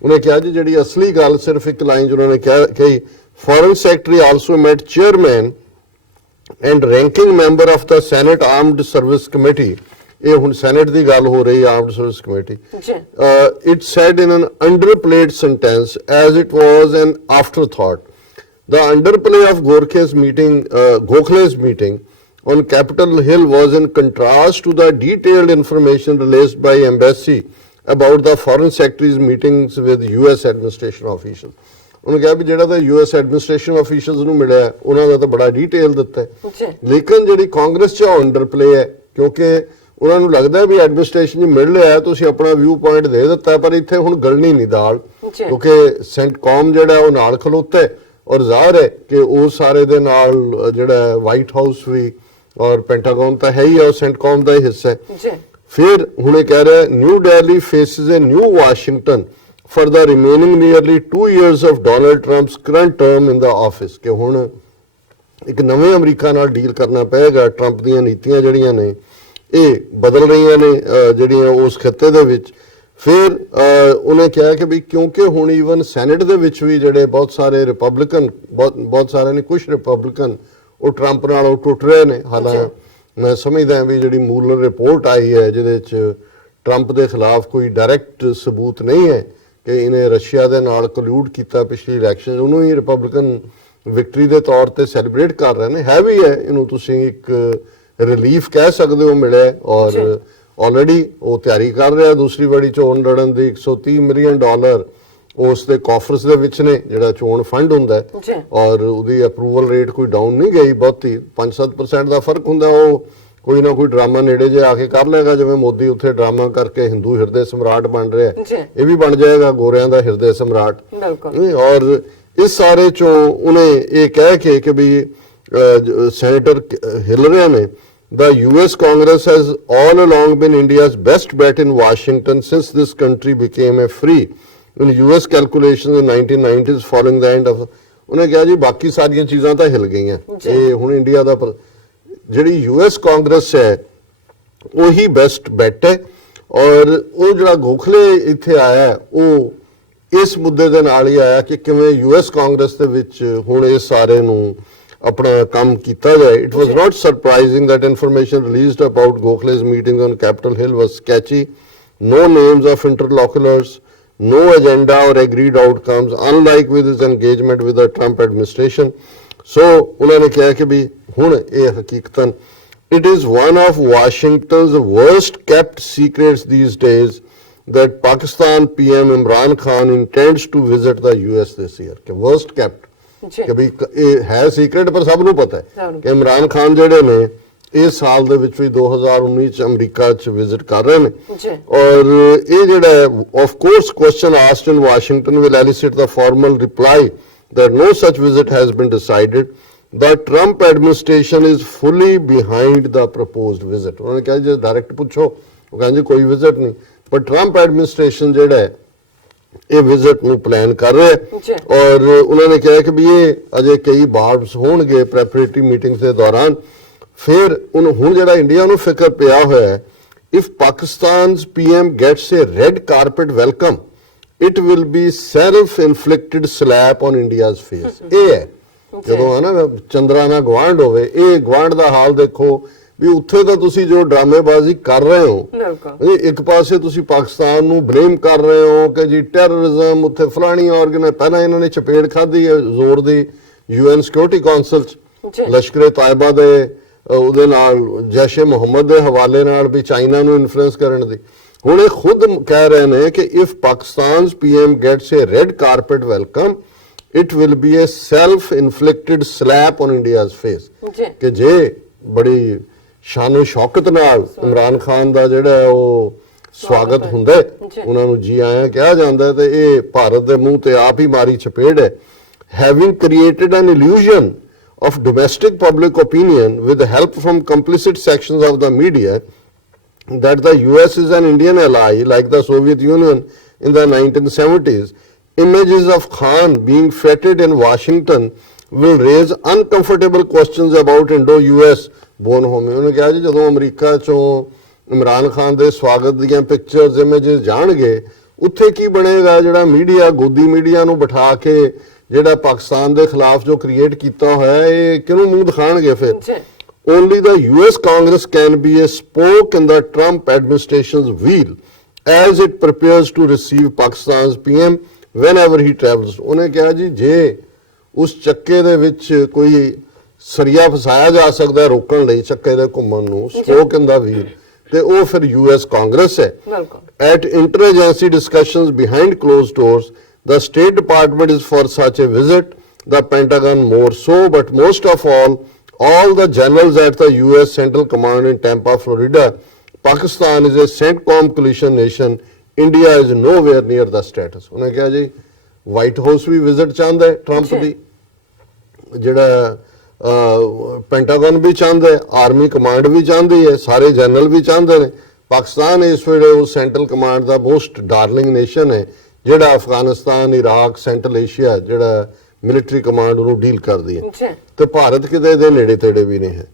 ਉਹਨੇ ਕਿਹਾ ਜੀ ਜਿਹੜੀ ਅਸਲੀ ਗੱਲ ਸਿਰਫ ਇੱਕ ਲਾਈਨ ਜਿਹਨਾਂ ਨੇ ਕਹੀ, Foreign Secretary also met chairman and ranking member of the Senate Armed Service Committee. ਇਹ ਹੁਣ ਸੈਨੇਟ ਦੀ ਗੱਲ ਹੋ ਰਹੀ armed service committee. It said in an underplayed sentence as it was an afterthought. The underplay of Gokhale's meeting on Capitol Hill was in contrast to the detailed information released by embassy about the foreign secretary's meetings with US administration officials. ਉਹਨੇ ਕਿਹਾ ਵੀ ਜਿਹੜਾ ਤਾਂ US ਐਡਮਿਨਿਸਟ੍ਰੇਸ਼ਨ ਆਫੀਸ਼ੀਅਲਸ ਨੂੰ ਮਿਲਿਆ ਉਹਨਾਂ ਦਾ ਤਾਂ ਬੜਾ ਡਿਟੇਲ ਦਿੱਤਾ ਹੈ, ਲੇਕਿਨ ਜਿਹੜੀ ਕਾਂਗਰਸ 'ਚ ਅੰਡਰਪਲੇ ਹੈ ਕਿਉਂਕਿ ਉਹਨਾਂ ਨੂੰ ਲੱਗਦਾ ਵੀ ਐਡਮਿਨਿਸਟ੍ਰੇਸ਼ਨ ਜੀ ਮਿਲ ਲਿਆ, ਤੁਸੀਂ ਆਪਣਾ ਵਿਊ ਪੁਆਇੰਟ ਦੇ ਦਿੱਤਾ, ਪਰ ਇੱਥੇ ਹੁਣ ਗਲਣੀ ਨਹੀਂ ਦਾਲ, ਕਿਉਂਕਿ ਸੈਂਟਕੌਮ ਜਿਹੜਾ ਉਹ ਨਾਲ ਖਲੋਤਾ ਔਰ ਜ਼ਾਹਰ ਹੈ ਕਿ ਉਹ ਸਾਰੇ ਦੇ ਨਾਲ ਜਿਹੜਾ ਵਾਈਟ ਹਾਊਸ ਵੀ ਔਰ ਪੈਂਟਾਗਨ ਤਾਂ ਹੈ ਹੀ ਹੈ, ਉਹ ਸੈਂਟਕੌਮ ਦਾ ਹੀ ਹਿੱਸਾ ਹੈ। ਫਿਰ ਹੁਣ ਇਹ ਕਹਿ ਰਿਹਾ new Delhi faces a new Washington for the remaining nearly 2 years of Donald Trump's current term in the office, ਕਿ ਹੁਣ ਇੱਕ ਨਵੇਂ ਅਮਰੀਕਾ ਨਾਲ ਡੀਲ ਕਰਨਾ ਪਏਗਾ। ਟਰੰਪ ਦੀਆਂ ਨੀਤੀਆਂ ਜਿਹੜੀਆਂ ਨੇ ਇਹ ਬਦਲ ਰਹੀਆਂ ਨੇ ਜਿਹੜੀਆਂ ਉਸ ਖਿੱਤੇ ਦੇ ਵਿੱਚ। ਫਿਰ ਉਹਨੇ ਕਿਹਾ ਕਿ ਵੀ ਕਿਉਂਕਿ ਹੁਣ ਈਵਨ ਸੈਨੇਟ ਦੇ ਵਿੱਚ ਵੀ ਜਿਹੜੇ ਬਹੁਤ ਸਾਰੇ ਰਿਪਬਲਿਕਨ, ਬਹੁਤ ਸਾਰੇ ਨੇ, ਕੁਝ ਰਿਪਬਲਿਕਨ ਉਹ ਟਰੰਪ ਨਾਲੋਂ ਟੁੱਟ ਰਹੇ ਨੇ। ਹਾਲਾਂਕਿ ਮੈਂ ਸਮਝਦਾ ਵੀ ਜਿਹੜੀ ਮੂਲਰ ਰਿਪੋਰਟ ਆਈ ਹੈ ਜਿਹਦੇ 'ਚ ਟਰੰਪ ਦੇ ਖਿਲਾਫ ਕੋਈ ਡਾਇਰੈਕਟ ਸਬੂਤ ਨਹੀਂ ਹੈ ਕਿ ਇਹਨੇ ਰਸ਼ੀਆ ਦੇ ਨਾਲ ਕਲੂਡ ਕੀਤਾ ਪਿਛਲੀ ਇਲੈਕਸ਼ਨ, ਉਹਨੂੰ ਹੀ ਰਿਪਬਲਿਕਨ ਵਿਕਟਰੀ ਦੇ ਤੌਰ ਤੇ ਸੈਲੀਬ੍ਰੇਟ ਕਰ ਰਹੇ ਨੇ। ਹੈ ਵੀ ਹੈ, ਇਹਨੂੰ ਤੁਸੀਂ ਇੱਕ ਰਿਲੀਫ ਕਹਿ ਸਕਦੇ ਹੋ ਮਿਲਿਆ, ਔਰ ਆਲਰੇਡੀ ਉਹ ਤਿਆਰੀ ਕਰ ਰਿਹਾ ਦੂਸਰੀ ਵਾਰੀ ਚੋਣ ਲੜਨ ਦੀ। $130 ਮਿਲੀਅਨ ਉਸ ਦੇ ਕਾਫਰਸ ਦੇ ਵਿੱਚ ਨੇ, ਜਿਹੜਾ ਚੋਣ ਫੰਡ ਹੁੰਦਾ ਹੈ, ਔਰ ਉਹਦੀ ਅਪਰੂਵਲ ਰੇਟ ਕੋਈ ਡਾਊਨ ਨਹੀਂ ਗਈ ਬਹੁਤੀ, 5-7% ਦਾ ਫਰਕ ਹੁੰਦਾ। ਉਹ ਕੋਈ ਨਾ ਕੋਈ ਡਰਾਮਾ ਨੇੜੇ ਜੇ ਆ ਕੇ ਕਰ ਲੇਗਾ, ਜਿਵੇਂ ਮੋਦੀ ਉੱਥੇ ਡਰਾਮਾ ਕਰਕੇ ਹਿੰਦੂ ਹਿਰਦੇ ਸਮਰਾਟ ਬਣ ਰਿਹਾ, ਇਹ ਵੀ ਬਣ ਜਾਏਗਾ ਗੋਰਿਆਂ ਦਾ ਹਿਰਦੇ ਸਮਰਾਟ। ਔਰ ਇਸ ਸਾਰੇ ਚੋਂ ਉਹਨੇ ਇਹ ਕਹਿ ਕੇ ਕਿ ਵੀ ਸੈਨੇਟਰ ਹਿਲਰਿਆ ਨੇ The US Congress has all along been India's best bet in Washington since this country became a free in US calculations in 1990s following the end of ਉਹਨੇ ਕਿਹਾ ਜੀ ਬਾਕੀ ਸਾਰੀਆਂ ਚੀਜ਼ਾਂ ਤਾਂ ਹਿਲ ਗਈਆਂ, ਇਹ ਹੁਣ ਇੰਡੀਆ ਦਾ ਜਿਹੜੀ US ਕਾਂਗਰਸ ਹੈ ਉਹੀ ਬੈਸਟ ਬੈਟ ਹੈ। ਔਰ ਉਹ ਜਿਹੜਾ ਗੋਖਲੇ ਇੱਥੇ ਆਇਆ ਉਹ ਇਸ ਮੁੱਦੇ ਦੇ ਨਾਲ ਹੀ ਆਇਆ ਕਿ ਕਿਵੇਂ US ਕਾਂਗਰਸ ਦੇ ਵਿੱਚ ਹੁਣ ਇਹ ਸਾਰੇ ਨੂੰ ਆਪਣਾ ਕੰਮ ਕੀਤਾ ਜਾਏ। It was not surprising that information released about Gokhale's meetings on Capitol Hill was sketchy no names of interlocutors, no agenda or agreed outcomes, unlike with his engagement with the Trump administration. So ਉਹਨਾਂ ਨੇ ਕਿਹਾ ਕਿ ਵੀ ਹੁਣ ਇਹ ਹਕੀਕਤਨ it is one of Washington's worst kept secrets these days that Pakistan PM Imran Khan intends to visit the US this year. ਕਿ worst kept ਜੀ ਕਿ ਵੀ ਇਹ ਹੈ ਸੀਕ੍ਰੇਟ ਪਰ ਸਭ ਨੂੰ ਪਤਾ ਸਭ ਹੈ ਨੂੰ ਕਿ ਇਮਰਾਨ ਖਾਨ ਜਿਹੜੇ ਨੇ ਇਸ ਸਾਲ ਦੇ ਵਿੱਚ ਵੀ 2019 ਚ ਅਮਰੀਕਾ ਚ ਵਿਜ਼ਿਟ ਕਰ ਰਹੇ ਨੇ ਜੀ ਔਰ ਇਹ ਜਿਹੜਾ of course question asked in Washington will elicit the formal reply that no such visit has been decided. The Trump administration is fully behind the proposed visit. ਉਹਨਾਂ ਨੇ ਕਿਹਾ ਜੇ ਡਾਇਰੈਕਟ ਪੁੱਛੋ ਉਹ ਕਹਿੰਦੇ ਕੋਈ ਵਿਜ਼ਿਟ ਨਹੀਂ ਪਰ ਟਰੰਪ ਐਡਮਿਨਿਸਟ੍ਰੇਸ਼ਨ ਜਿਹੜਾ ਹੈ ਇਹ ਵਿਜ਼ਿਟ ਨੂੰ ਪਲਾਨ ਕਰ ਰਿਹਾ ਜੀ। ਹੈ ਔਰ ਉਹਨਾਂ ਨੇ ਕਿਹਾ ਕਿ ਵੀ ਇਹ ਅਜੇ ਕਈ ਬਾਰਸ ਹੋਣਗੇ ਪ੍ਰੈਪਰੇਟਰੀ ਮੀਟਿੰਗਸ ਦੇ ਦੌਰਾਨ ਫਿਰ ਹੁਣ ਜਿਹੜਾ ਇੰਡੀਆ ਨੂੰ ਫਿਕਰ ਪਿਆ ਹੋਇਆ ਹੈ if Pakistan's PM gets a red carpet welcome it will be self-inflicted slap on India's face. ਇਹ ਹੈ ਜਦੋਂ ਹੈ ਨਾ ਚੰਦਰਾ ਨਾਲ ਗਵਾਂਢ ਹੋਵੇ ਇਹ ਗਵਾਂਢ ਦਾ ਹਾਲ ਦੇਖੋ ਵੀ ਉੱਥੇ ਤਾਂ ਤੁਸੀਂ ਜੋ ਡਰਾਮੇਬਾਜ਼ੀ ਕਰ ਰਹੇ ਹੋ ਬਿਲਕੁਲ ਇੱਕ ਪਾਸੇ ਤੁਸੀਂ ਪਾਕਿਸਤਾਨ ਨੂੰ ਬਲੇਮ ਕਰ ਰਹੇ ਹੋ ਕਿ ਜੀ ਟੈਰਰਿਜ਼ਮ ਉੱਥੇ ਫਲਾਣੀ ਆਰਗੇਨਾਈਜ਼ ਪਹਿਲਾਂ ਇਹਨਾਂ ਨੇ ਚਪੇੜ ਖਾਧੀ ਹੈ ਜ਼ੋਰ ਦੀ UN ਸਿਕਿਉਰਿਟੀ ਕਾਉਂਸਲ ਜੀ। ਲਸ਼ਕਰ ਤਾਇਬਾ ਦੇ ਉਹਦੇ ਨਾਲ ਜੈਸ਼ੇ ਮੁਹੰਮਦ ਦੇ ਹਵਾਲੇ ਨਾਲ ਵੀ ਚਾਈਨਾ ਨੂੰ ਇਨਫਲੂਐਂਸ ਕਰਨ ਦੀ ਹੁਣ ਇਹ ਖੁਦ ਕਹਿ ਰਹੇ ਨੇ ਕਿ if ਪਾਕਿਸਤਾਨ's PM gets a red carpet welcome it will be a self-inflicted slap on India's face. ਜੀ ਕਿ ਜੇ ਬੜੀ ਸ਼ਾਨੋ ਸ਼ੌਕਤ ਨਾਲ ਇਮਰਾਨ ਖਾਨ ਦਾ ਜਿਹੜਾ ਉਹ ਸਵਾਗਤ ਹੁੰਦਾ ਹੈ ਜੀ। ਉਹਨਾਂ ਨੂੰ ਜੀ ਆਇਆਂ ਕਿਹਾ ਜਾਂਦਾ ਹੈ ਤੇ ਇਹ ਭਾਰਤ ਦੇ ਮੂੰਹ ਤੇ ਆਪ ਹੀ ਮਾਰੀ ਚਪੇੜ ਹੈ having created an illusion of domestic public opinion with the help from complicit sections of the media that the US is an Indian ally like the Soviet Union in the 1970s. Images of Khan being feted in Washington will raise uncomfortable questions about Indo-US bonhomie. ਉਹਨੇ ਕਿਹਾ ਜੀ ਜਦੋਂ ਅਮਰੀਕਾ ਚੋਂ ਇਮਰਾਨ ਖਾਨ ਦੇ ਸਵਾਗਤ ਦੀਆਂ ਪਿਕਚਰਸ ਇਮੇजेस ਜਾਣਗੇ ਉੱਥੇ ਕੀ ਬਣੇਗਾ ਜਿਹੜਾ ਮੀਡੀਆ ਗੋਦੀ ਮੀਡੀਆ ਨੂੰ ਬਿਠਾ ਕੇ ਜਿਹੜਾ ਪਾਕਿਸਤਾਨ ਦੇ ਖਿਲਾਫ ਜੋ ਕ੍ਰੀਏਟ ਕੀਤਾ ਹੋਇਆ ਇਹ ਕਿਹਨੂੰ ਮੂੰਹ ਦਿਖਾਣਗੇ ਫਿਰ ਜੀ Only the US Congress can be a spoke in the Trump administration's wheel as it prepares to receive Pakistan's PM whenever he travels. ਉਹਨੇ ਕਿਹਾ ਜੀ ਜੇ ਉਸ ਚੱਕੇ ਦੇ ਵਿੱਚ ਕੋਈ ਸਰੀਆ ਫਸਾਇਆ ਜਾ ਸਕਦਾ ਰੋਕਣ ਲਈ ਚੱਕੇ ਦੇ ਘੁੰਮਣ ਨੂੰ ਸਪੋਕ ਇਨ ਦਾ ਵੀਲ ਤੇ ਉਹ ਫਿਰ US ਕਾਂਗਰਸ ਹੈ ਬਿਲਕੁਲ At interagency discussions behind closed doors, the State Department is for such a visit, the Pentagon more so, but most of all the generals at the US Central Command in Tampa, Florida. Pakistan is a CENTCOM coalition nation. India is nowhere near the status. ਉਹਨੇ ਕਿਹਾ ਜੀ ਵਾਈਟ ਹਾਊਸ ਵੀ ਵਿਜ਼ਿਟ ਚਾਹੁੰਦਾ ਹੈ ਟਰੰਪ ਦੀ ਜਿਹੜਾ ਪੈਂਟਾਗਨ ਵੀ ਚਾਹੁੰਦਾ ਹੈ ਆਰਮੀ ਕਮਾਂਡ ਵੀ ਚਾਹੁੰਦੀ ਹੈ ਸਾਰੇ ਜਨਰਲ ਵੀ ਚਾਹੁੰਦੇ ਨੇ ਪਾਕਿਸਤਾਨ ਇਸ ਵੇਲੇ ਉਹ ਸੈਂਟਰਲ ਕਮਾਂਡ ਦਾ ਮੋਸਟ ਡਾਰਲਿੰਗ ਨੇਸ਼ਨ ਹੈ ਜਿਹੜਾ ਅਫਗਾਨਿਸਤਾਨ ਇਰਾਕ ਸੈਂਟਰਲ ਏਸ਼ੀਆ ਜਿਹੜਾ ਮਿਲਟਰੀ ਕਮਾਂਡ ਉਹਨੂੰ ਡੀਲ ਕਰਦੀ ਹੈ ਜੀ ਤੇ ਭਾਰਤ ਕਿਤੇ ਦੇ ਨੇੜੇ ਤੇੜੇ ਵੀ ਨਹੀਂ ਹੈ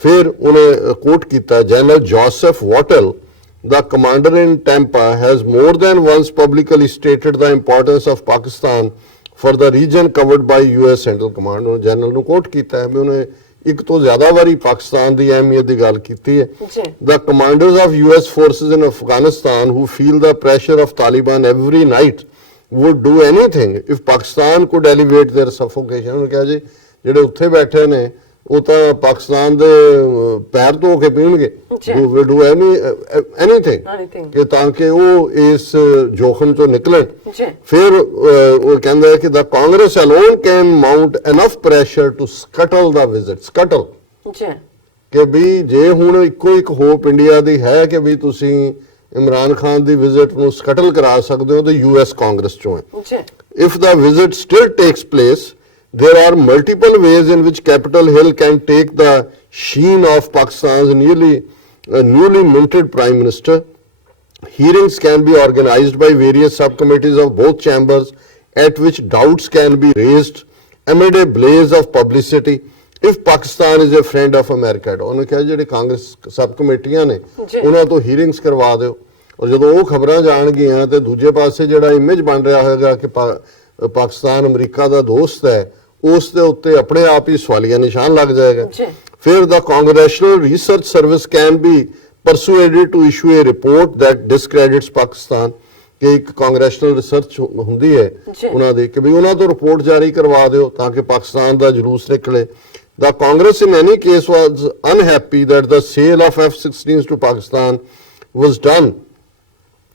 ਫਿਰ ਉਹਨੇ ਕੋਟ ਕੀਤਾ general Joseph Votel the commander in Tampa has more than once publicly stated the importance of Pakistan for the region covered by US Central Command ਉਹਨੇ ਜਨਰਲ ਨੂੰ ਕੋਟ ਕੀਤਾ ਹੈ ਵੀ ਉਹਨੇ ਇੱਕ ਤੋਂ ਜ਼ਿਆਦਾ ਵਾਰੀ ਪਾਕਿਸਤਾਨ ਦੀ ਅਹਿਮੀਅਤ ਦੀ ਗੱਲ ਕੀਤੀ ਹੈ ਜੀ The commanders of US forces in Afghanistan who feel the pressure of Taliban every night would do anything if Pakistan could alleviate their suffocation. ਉਹਨੇ ਕਿਹਾ ਜੀ ਜਿਹੜੇ ਉੱਥੇ ਬੈਠੇ ਨੇ ਉਹ ਤਾਂ ਪਾਕਿਸਤਾਨ ਦੇ ਪੈਰ ਧੋ ਕੇ ਪੀਣਗੇ ਜੀ। will do anything Anything. ਕਿ ਤਾਂ ਕਿ ਉਹ ਇਸ ਜੋਖਮ ਤੋਂ ਨਿਕਲਣ ਜੀ ਫਿਰ ਉਹ ਕਹਿੰਦਾ ਹੈ ਕਿ the Congress alone can mount enough pressure to scuttle the visit. Scuttle ਜੀ ਕਿ ਵੀ ਜੇ ਹੁਣ ਇੱਕੋ ਇੱਕ ਹੋਪ ਇੰਡੀਆ ਦੀ ਹੈ ਕਿ ਵੀ ਤੁਸੀਂ ਇਮਰਾਨ ਖਾਨ ਦੀ ਵਿਜ਼ਿਟ ਨੂੰ ਸਕਟਲ ਕਰਾ ਸਕਦੇ ਹੋ ਤੇ US ਕਾਂਗਰਸ ਚੋਂ ਹੈ ਜੀ if the visit still takes place there are multiple ways in which Capitol Hill can take the sheen of Pakistan's newly minted prime minister. Hearings can be organized by various subcommittees of both chambers at which doubts can be raised amid a blaze of publicity if Pakistan is a friend of America. ਉਹਨੇ ਕਿਹਾ ਜਿਹੜੇ ਕਾਂਗਰਸ ਸਬ ਕਮੇਟੀਆਂ ਨੇ ਜੀ। ਉਹਨਾਂ ਤੋਂ ਹੀਅਰਿੰਗਸ ਕਰਵਾ ਦਿਓ ਔਰ ਜਦੋਂ ਉਹ ਖਬਰਾਂ ਜਾਣਗੀਆਂ ਤੇ ਦੂਜੇ ਪਾਸੇ ਜਿਹੜਾ ਇਮੇਜ ਬਣ ਰਿਹਾ ਹੋਵੇਗਾ ਕਿ ਪਾਕਿਸਤਾਨ ਅਮਰੀਕਾ ਦਾ ਦੋਸਤ ਹੈ ਉਸ ਦੇ ਉੱਤੇ ਆਪਣੇ ਆਪ ਹੀ ਸਵਾਲੀਆ ਨਿਸ਼ਾਨ ਲੱਗ ਜਾਏਗਾ ਜੀ ਫਿਰ the Congressional Research Service can be persuaded to issue a report that discredits Pakistan ਕਿ ਇੱਕ ਕਾਂਗਰੈਸ਼ਨਲ ਰਿਸਰਚ ਹੁੰਦੀ ਹੈ ਜੀ। ਉਹਨਾਂ ਦੀ ਕਿ ਵੀ ਉਹਨਾਂ ਤੋਂ ਰਿਪੋਰਟ ਜਾਰੀ ਕਰਵਾ ਦਿਓ ਤਾਂ ਕਿ ਪਾਕਿਸਤਾਨ ਦਾ ਜਲੂਸ ਨਿਕਲੇ। The Congress in any case was unhappy that the sale of F-16s to Pakistan was done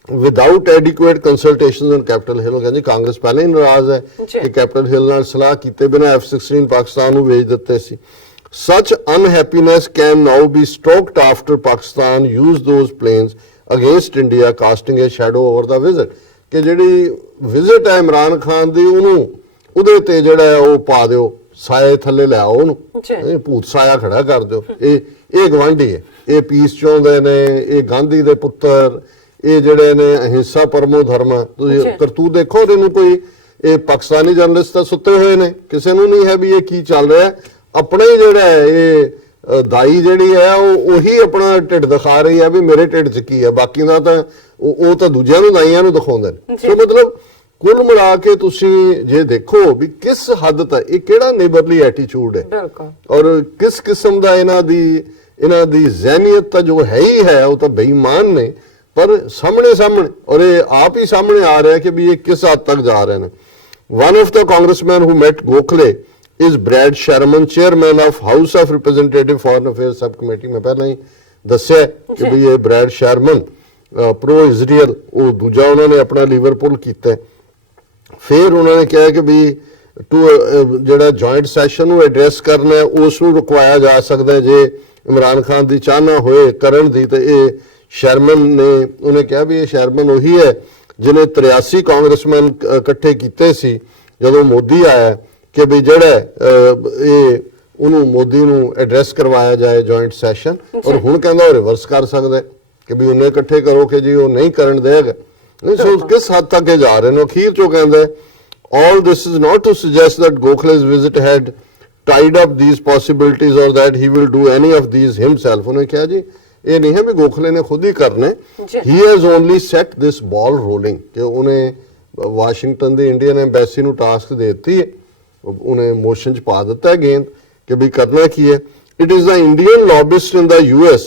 without adequate consultations on Capitol Hill। ਕਹਿੰਦੇ ਕਾਂਗਰਸ ਪਹਿਲਾਂ ਹੀ ਨਾਰਾਜ਼ ਹੈ ਜੀ। ਕਿ ਕੈਪੀਟਲ ਹਿੱਲ ਨਾਲ ਸਲਾਹ ਕੀਤੇ ਬਿਨਾਂ F-16 ਪਾਕਿਸਤਾਨ ਨੂੰ ਵੇਚ ਦਿੱਤੇ ਸੀ। Such unhappiness can now be stoked after Pakistan used those planes against India, casting a shadow over the visit। ਕਿ ਜਿਹੜੀ ਵਿਜ਼ਿਟ ਹੈ ਇਮਰਾਨ ਖਾਨ ਦੀ ਉਹਨੂੰ ਉਹਦੇ ਤੇ ਜਿਹੜਾ ਹੈ ਉਹ ਪਾ ਦਿਓ, ਸਾਏ ਥੱਲੇ ਲਿਆਓ ਉਹਨੂੰ, ਜੀ। ਇਹ ਭੂਤ ਸਾਇਆ ਖੜਾ ਕਰ ਦਿਓ। ਇਹ ਗਵਾਂਢੀ ਹੈ, ਇਹ ਪੀਸ ਚਾਹੁੰਦੇ ਨੇ, ਇਹ ਗਾਂਧੀ ਦੇ ਪੁੱਤਰ, ਇਹ ਜਿਹੜੇ ਨੇ ਅਹਿੰਸਾ ਪਰਮੋ ਧਰਮ। ਤੁਸੀਂ ਜੀ। ਕਰਤੂਤ ਦੇਖੋ ਇਹਨੂੰ, ਕੋਈ ਇਹ ਪਾਕਿਸਤਾਨੀ ਜਰਨਲਿਸਟ ਤਾਂ ਸੁੱਤੇ ਹੋਏ ਨੇ, ਕਿਸੇ ਨੂੰ ਨਹੀਂ ਹੈ ਵੀ ਇਹ ਕੀ ਚੱਲ ਰਿਹਾ। ਆਪਣੇ ਹੀ ਜਿਹੜਾ ਹੈ ਇਹ ਦਾਈ ਜਿਹੜੀ ਹੈ ਉਹੀ ਆਪਣਾ ਢਿੱਡ ਦਿਖਾ ਰਹੀ ਹੈ ਵੀ ਮੇਰੇ ਢਿੱਡ 'ਚ ਕੀ ਹੈ, ਬਾਕੀ ਦਾ ਤਾਂ ਉਹ ਤਾਂ ਦੂਜਿਆਂ ਨੂੰ ਦਾਈਆਂ ਨੂੰ ਦਿਖਾਉਂਦੇ ਨੇ। ਜੀ। ਸੋ ਮਤਲਬ ਕੁੱਲ ਮਿਲਾ ਕੇ ਤੁਸੀਂ ਜੇ ਦੇਖੋ ਵੀ ਕਿਸ ਹੱਦ ਤੱਕ ਇਹ ਕਿਹੜਾ ਨੇਬਰਲੀ ਐਟੀਟਿਊਡ ਹੈ ਬਿਲਕੁਲ। ਔਰ ਕਿਸ ਕਿਸਮ ਦਾ ਇਹਨਾਂ ਦੀ ਜ਼ਹਿਨੀਅਤ ਤਾਂ ਜੋ ਹੈ ਹੀ ਹੈ, ਉਹ ਤਾਂ ਬੇਈਮਾਨ ਨੇ, ਪਰ ਸਾਹਮਣੇ ਔਰ ਇਹ ਆਪ ਹੀ ਸਾਹਮਣੇ ਆ ਰਿਹਾ ਕਿ ਵੀ ਇਹ ਕਿਸ ਹੱਦ ਤੱਕ ਜਾ ਰਹੇ ਨੇ। One of the congressmen who met Gokhale is Brad Sherman, chairman of House of Representative Foreign Affairs Subcommittee। ਮੈਂ ਪਹਿਲਾਂ ਹੀ ਦੱਸਿਆ ਕਿ ਵੀ ਇਹ ਬ੍ਰੈਡ ਸ਼ਰਮਨ ਪ੍ਰੋ ਇਜ਼ਰਾਈਲ, ਉਹ ਦੂਜਾ ਉਹਨਾਂ ਨੇ ਆਪਣਾ ਲੀਵਰਪੂਲ ਕੀਤਾ। ਫਿਰ ਉਹਨਾਂ ਨੇ ਕਿਹਾ ਕਿ ਵੀ ਜਿਹੜਾ ਜੁਆਇੰਟ ਸੈਸ਼ਨ ਨੂੰ ਐਡਰੈਸ ਕਰਨਾ ਹੈ ਉਸ ਨੂੰ ਰੁਕਵਾਇਆ ਜਾ ਸਕਦਾ ਹੈ ਜੇ ਇਮਰਾਨ ਖਾਨ ਦੀ ਚਾਹਨਾ ਹੋਏ ਕਰਨ ਦੀ। ਤੇ ਇਹ ਸ਼ਰਮਨ ਨੇ ਉਹਨੇ ਕਿਹਾ ਵੀ ਇਹ ਸ਼ਰਮਨ ਉਹੀ ਹੈ ਜਿਹਨੇ 83 ਕਾਂਗਰਸਮੈਨ ਇਕੱਠੇ ਕੀਤੇ ਸੀ ਜਦੋਂ ਮੋਦੀ ਆਇਆ ਕਿ ਵੀ ਜਿਹੜਾ ਇਹ ਉਹਨੂੰ ਮੋਦੀ ਨੂੰ ਐਡਰੈਸ ਕਰਵਾਇਆ ਜਾਏ ਜੁਆਇੰਟ ਸੈਸ਼ਨ। ਔਰ ਹੁਣ ਕਹਿੰਦਾ ਉਹ ਰਿਵਰਸ ਕਰ ਸਕਦਾ ਕਿ ਵੀ ਉਹਨੇ ਇਕੱਠੇ ਕਰੋ ਕਿ ਜੀ ਉਹ ਨਹੀਂ ਕਰਨ ਦੇਗਾ। ਸੋ ਕਿਸ ਹੱਦ ਤੱਕ ਇਹ ਜਾ ਰਹੇ ਨੇ। ਅਖੀਰ ਚੋਂ ਕਹਿੰਦੇ all this is not to suggest that Gokhale's visit had tied up these possibilities or that he will do any of these himself। ਉਹਨੇ ਕਿਹਾ ਜੀ ਇਹ ਨਹੀਂ ਹੈ ਵੀ ਗੋਖਲੇ ਨੇ ਖੁਦ ਹੀ ਕਰਨੇ, he has only set this ball rolling। ਕਿ ਉਹਨੇ ਵਾਸ਼ਿੰਗਟਨ ਦੀ ਇੰਡੀਅਨ ਐਮਬੈਸੀ ਨੂੰ ਟਾਸਕ ਦੇ ਦਿੱਤੀ ਹੈ, ਉਹਨੇ ਮੋਸ਼ਨ 'ਚ ਪਾ ਦਿੱਤਾ ਹੈ ਗੇਂਦ ਕਿ ਵੀ ਕਰਨਾ ਕੀ ਹੈ। It is the Indian lobbyist in the US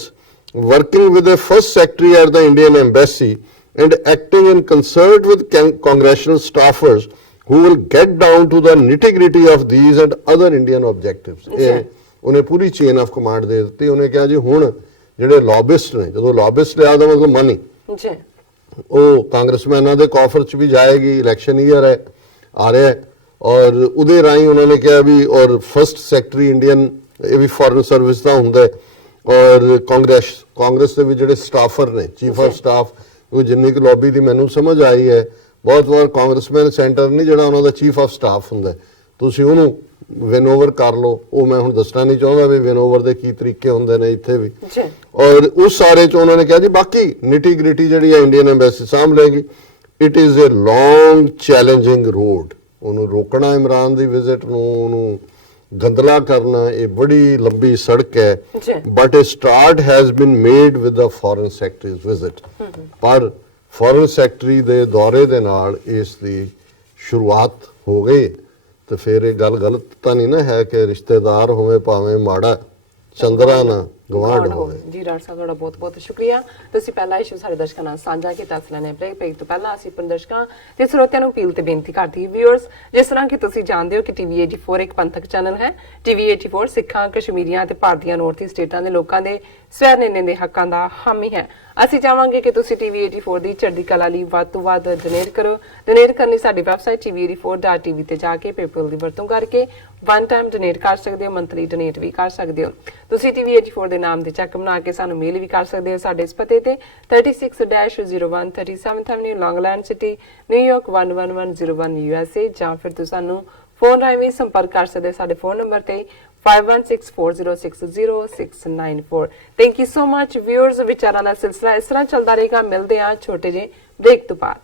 working with the first secretary at the Indian embassy and acting in concert with congressional staffers who will get down to the nitty-gritty of these and other Indian objectives। ਇਹ ਉਹਨੇ ਪੂਰੀ ਚੇਨ ਆਫ ਕਮਾਂਡ ਦੇ ਦਿੱਤੀ। ਉਹਨੇ ਕਿਹਾ ਜੀ ਹੁਣ ਜਿਹੜੇ ਲੌਬਿਸਟ ਨੇ, ਜਦੋਂ ਲੌਬਿਸਟ ਲਿਆ ਦਾ ਮਤਲਬ ਮਨੀ, ਜੀ, ਉਹ ਕਾਂਗਰਸਮੈਨਾਂ ਦੇ ਕਾਫਰ 'ਚ ਵੀ ਜਾਏਗੀ। ਇਲੈਕਸ਼ਨ ਈਅਰ ਹੈ, ਆ ਰਿਹਾ ਹੈ, ਔਰ ਉਹਦੇ ਰਾਹੀਂ ਉਹਨਾਂ ਨੇ ਕਿਹਾ ਵੀ ਔਰ ਫਸਟ ਸੈਕਟਰੀ ਇੰਡੀਅਨ, ਇਹ ਵੀ ਫੋਰਨ ਸਰਵਿਸ ਦਾ ਹੁੰਦਾ ਹੈ। ਔਰ ਕਾਂਗਰਸ ਦੇ ਵੀ ਜਿਹੜੇ ਸਟਾਫਰ ਨੇ, ਚੀਫ ਆਫ ਸਟਾਫ, ਉਹ ਜਿੰਨੀ ਕੁ ਲੌਬੀ ਦੀ ਮੈਨੂੰ ਸਮਝ ਆਈ ਹੈ, ਬਹੁਤ ਵਾਰ ਕਾਂਗਰਸਮੈਨ ਸੈਂਟਰ ਨਹੀਂ ਜਿਹੜਾ ਉਹਨਾਂ ਦਾ ਚੀਫ ਆਫ ਸਟਾਫ ਹੁੰਦਾ, ਤੁਸੀਂ ਉਹਨੂੰ ਵਿਨ ਓਵਰ ਕਰ ਲਓ। ਉਹ ਮੈਂ ਹੁਣ ਦੱਸਣਾ ਨਹੀਂ ਚਾਹੁੰਦਾ ਵੀ ਵਿਨ ਓਵਰ ਦੇ ਕੀ ਤਰੀਕੇ ਹੁੰਦੇ ਨੇ ਇੱਥੇ ਵੀ। ਔਰ ਉਸ ਸਾਰੇ 'ਚ ਉਹਨਾਂ ਨੇ ਕਿਹਾ ਜੀ ਬਾਕੀ ਨਿਟੀ ਗ੍ਰਿਟੀ ਜਿਹੜੀ ਹੈ ਇੰਡੀਅਨ ਐਮਬੈਸੀ ਸਾਂਭ ਲਏਗੀ। It is a long challenging road. ਉਹਨੂੰ ਰੋਕਣਾ, ਇਮਰਾਨ ਦੀ ਵਿਜ਼ਿਟ ਨੂੰ, ਉਹਨੂੰ ਗੰਦਲਾ ਕਰਨਾ, ਇਹ ਬੜੀ ਲੰਬੀ ਸੜਕ ਹੈ। But A start has been made with the foreign secretaries visit. ਪਰ ਫੋਰਨ ਸੈਕਟਰੀ ਦੇ ਦੌਰੇ ਦੇ ਨਾਲ ਇਸ ਦੀ ਸ਼ੁਰੂਆਤ ਹੋ ਗਈ। ਤੇ ਫਿਰ ਇਹ ਗੱਲ ਗਲਤ ਤਾਂ ਨਹੀਂ ਨਾ ਹੈ ਕਿ ਰਿਸ਼ਤੇਦਾਰ ਹੋਵੇ ਭਾਵੇਂ ਮਾੜਾ, ਚੰਦਰਾ ਨਾ ਗਵਾਂਢ ਹੋਵੇ। ਜੀ ਡਾਕਟਰ ਸਾਹਿਬ, ਤੁਹਾਡਾ ਬਹੁਤ ਬਹੁਤ ਸ਼ੁਕਰੀਆ। ਤੁਸੀਂ ਪਹਿਲਾ ਇਸ਼ੂ ਸਾਡੇ ਦਰਸ਼ਕਾਂ ਨਾਲ ਸਾਂਝਾ ਕੀਤਾ। ਅਸਲਾਂ ਬ੍ਰੇਕ ਤੋਂ ਪਹਿਲਾਂ ਅਸੀਂ ਆਪਣੇ ਦਰਸ਼ਕਾਂ ਤੇ ਸਰੋਤਿਆਂ ਨੂੰ ਅਪੀਲ ਤੇ ਬੇਨਤੀ ਕਰਦੀ ਹਾਂ, ਵਿਊਅਰਸ, ਜਿਸ ਤਰ੍ਹਾਂ ਕਿ ਤੁਸੀਂ ਜਾਣਦੇ ਹੋ ਕਿ TV 84 ਇੱਕ ਪੰਥਕ ਚੈਨਲ ਹੈ। TV 84 ਸਿੱਖਾਂ, ਕਸ਼ਮੀਰੀਆਂ ਤੇ ਭਾਰਤੀਆਂ ਨੌਰਥ ਈਸਟ ਸਟੇਟਾਂ ਦੇ ਲੋਕਾਂ ਦੇ ਸਵੈ ਨਿਰਣੇ ਦੇ ਹੱਕਾਂ ਦਾ ਹਾਮੀ ਹੈ। ਅਸੀਂ ਚਾਹਾਂਗੇ ਕਿ ਤੁਸੀਂ TV 84 ਦੀ ਚੜ੍ਹਦੀ ਕਲਾ ਲਈ ਵੱਧ ਤੋਂ ਵੱਧ ਡੋਨੇਟ ਕਰੋ। ਡੋਨੇਟ ਕਰਨ ਲਈ ਸਾਡੀ ਵੈਬਸਾਈਟ tv84.tv ਤੇ ਜਾ ਕੇ PayPal ਦੀ ਵਰਤੋਂ ਕਰਕੇ ਵਨ ਟਾਈਮ ਡੋਨੇਟ ਕਰ ਸਕਦੇ ਹੋ, ਮੰਥਲੀ ਡੋਨੇਟ ਵੀ ਕਰ ਸਕਦੇ ਹੋ। ਤੁਸੀਂ TV 84 ਦੇ ਨਾਮ ਦੇ ਚੈੱਕ ਬਣਾ ਕੇ ਸਾਨੂੰ ਮੇਲ ਵੀ ਕਰ ਸਕਦੇ ਹੋ ਸਾਡੇ ਇਸ ਪਤੇ ਤੇ 36-01 37th Avenue, Long Island City, New York 11101 USA। ਜਾਂ ਫਿਰ ਤੁਸੀਂ ਸਾਨੂੰ ਫੋਨ ਰਾਹੀਂ ਵੀ ਸੰਪਰਕ ਕਰ ਸਕਦੇ ਸਾਡੇ ਫੋਨ ਨੰਬਰ ਤੇ 5164060694। Thank you so much viewers. ਵਿਚਾਰਾਂ ਦਾ ਸਿਲਸਿਲਾ ਇਸ ਤਰ੍ਹਾਂ ਚੱਲਦਾ ਰਹੇਗਾ। ਮਿਲਦੇ ਹਾਂ ਛੋਟੇ ਜਿਹੇ ਬ੍ਰੇਕ ਤੋਂ ਬਾਅਦ।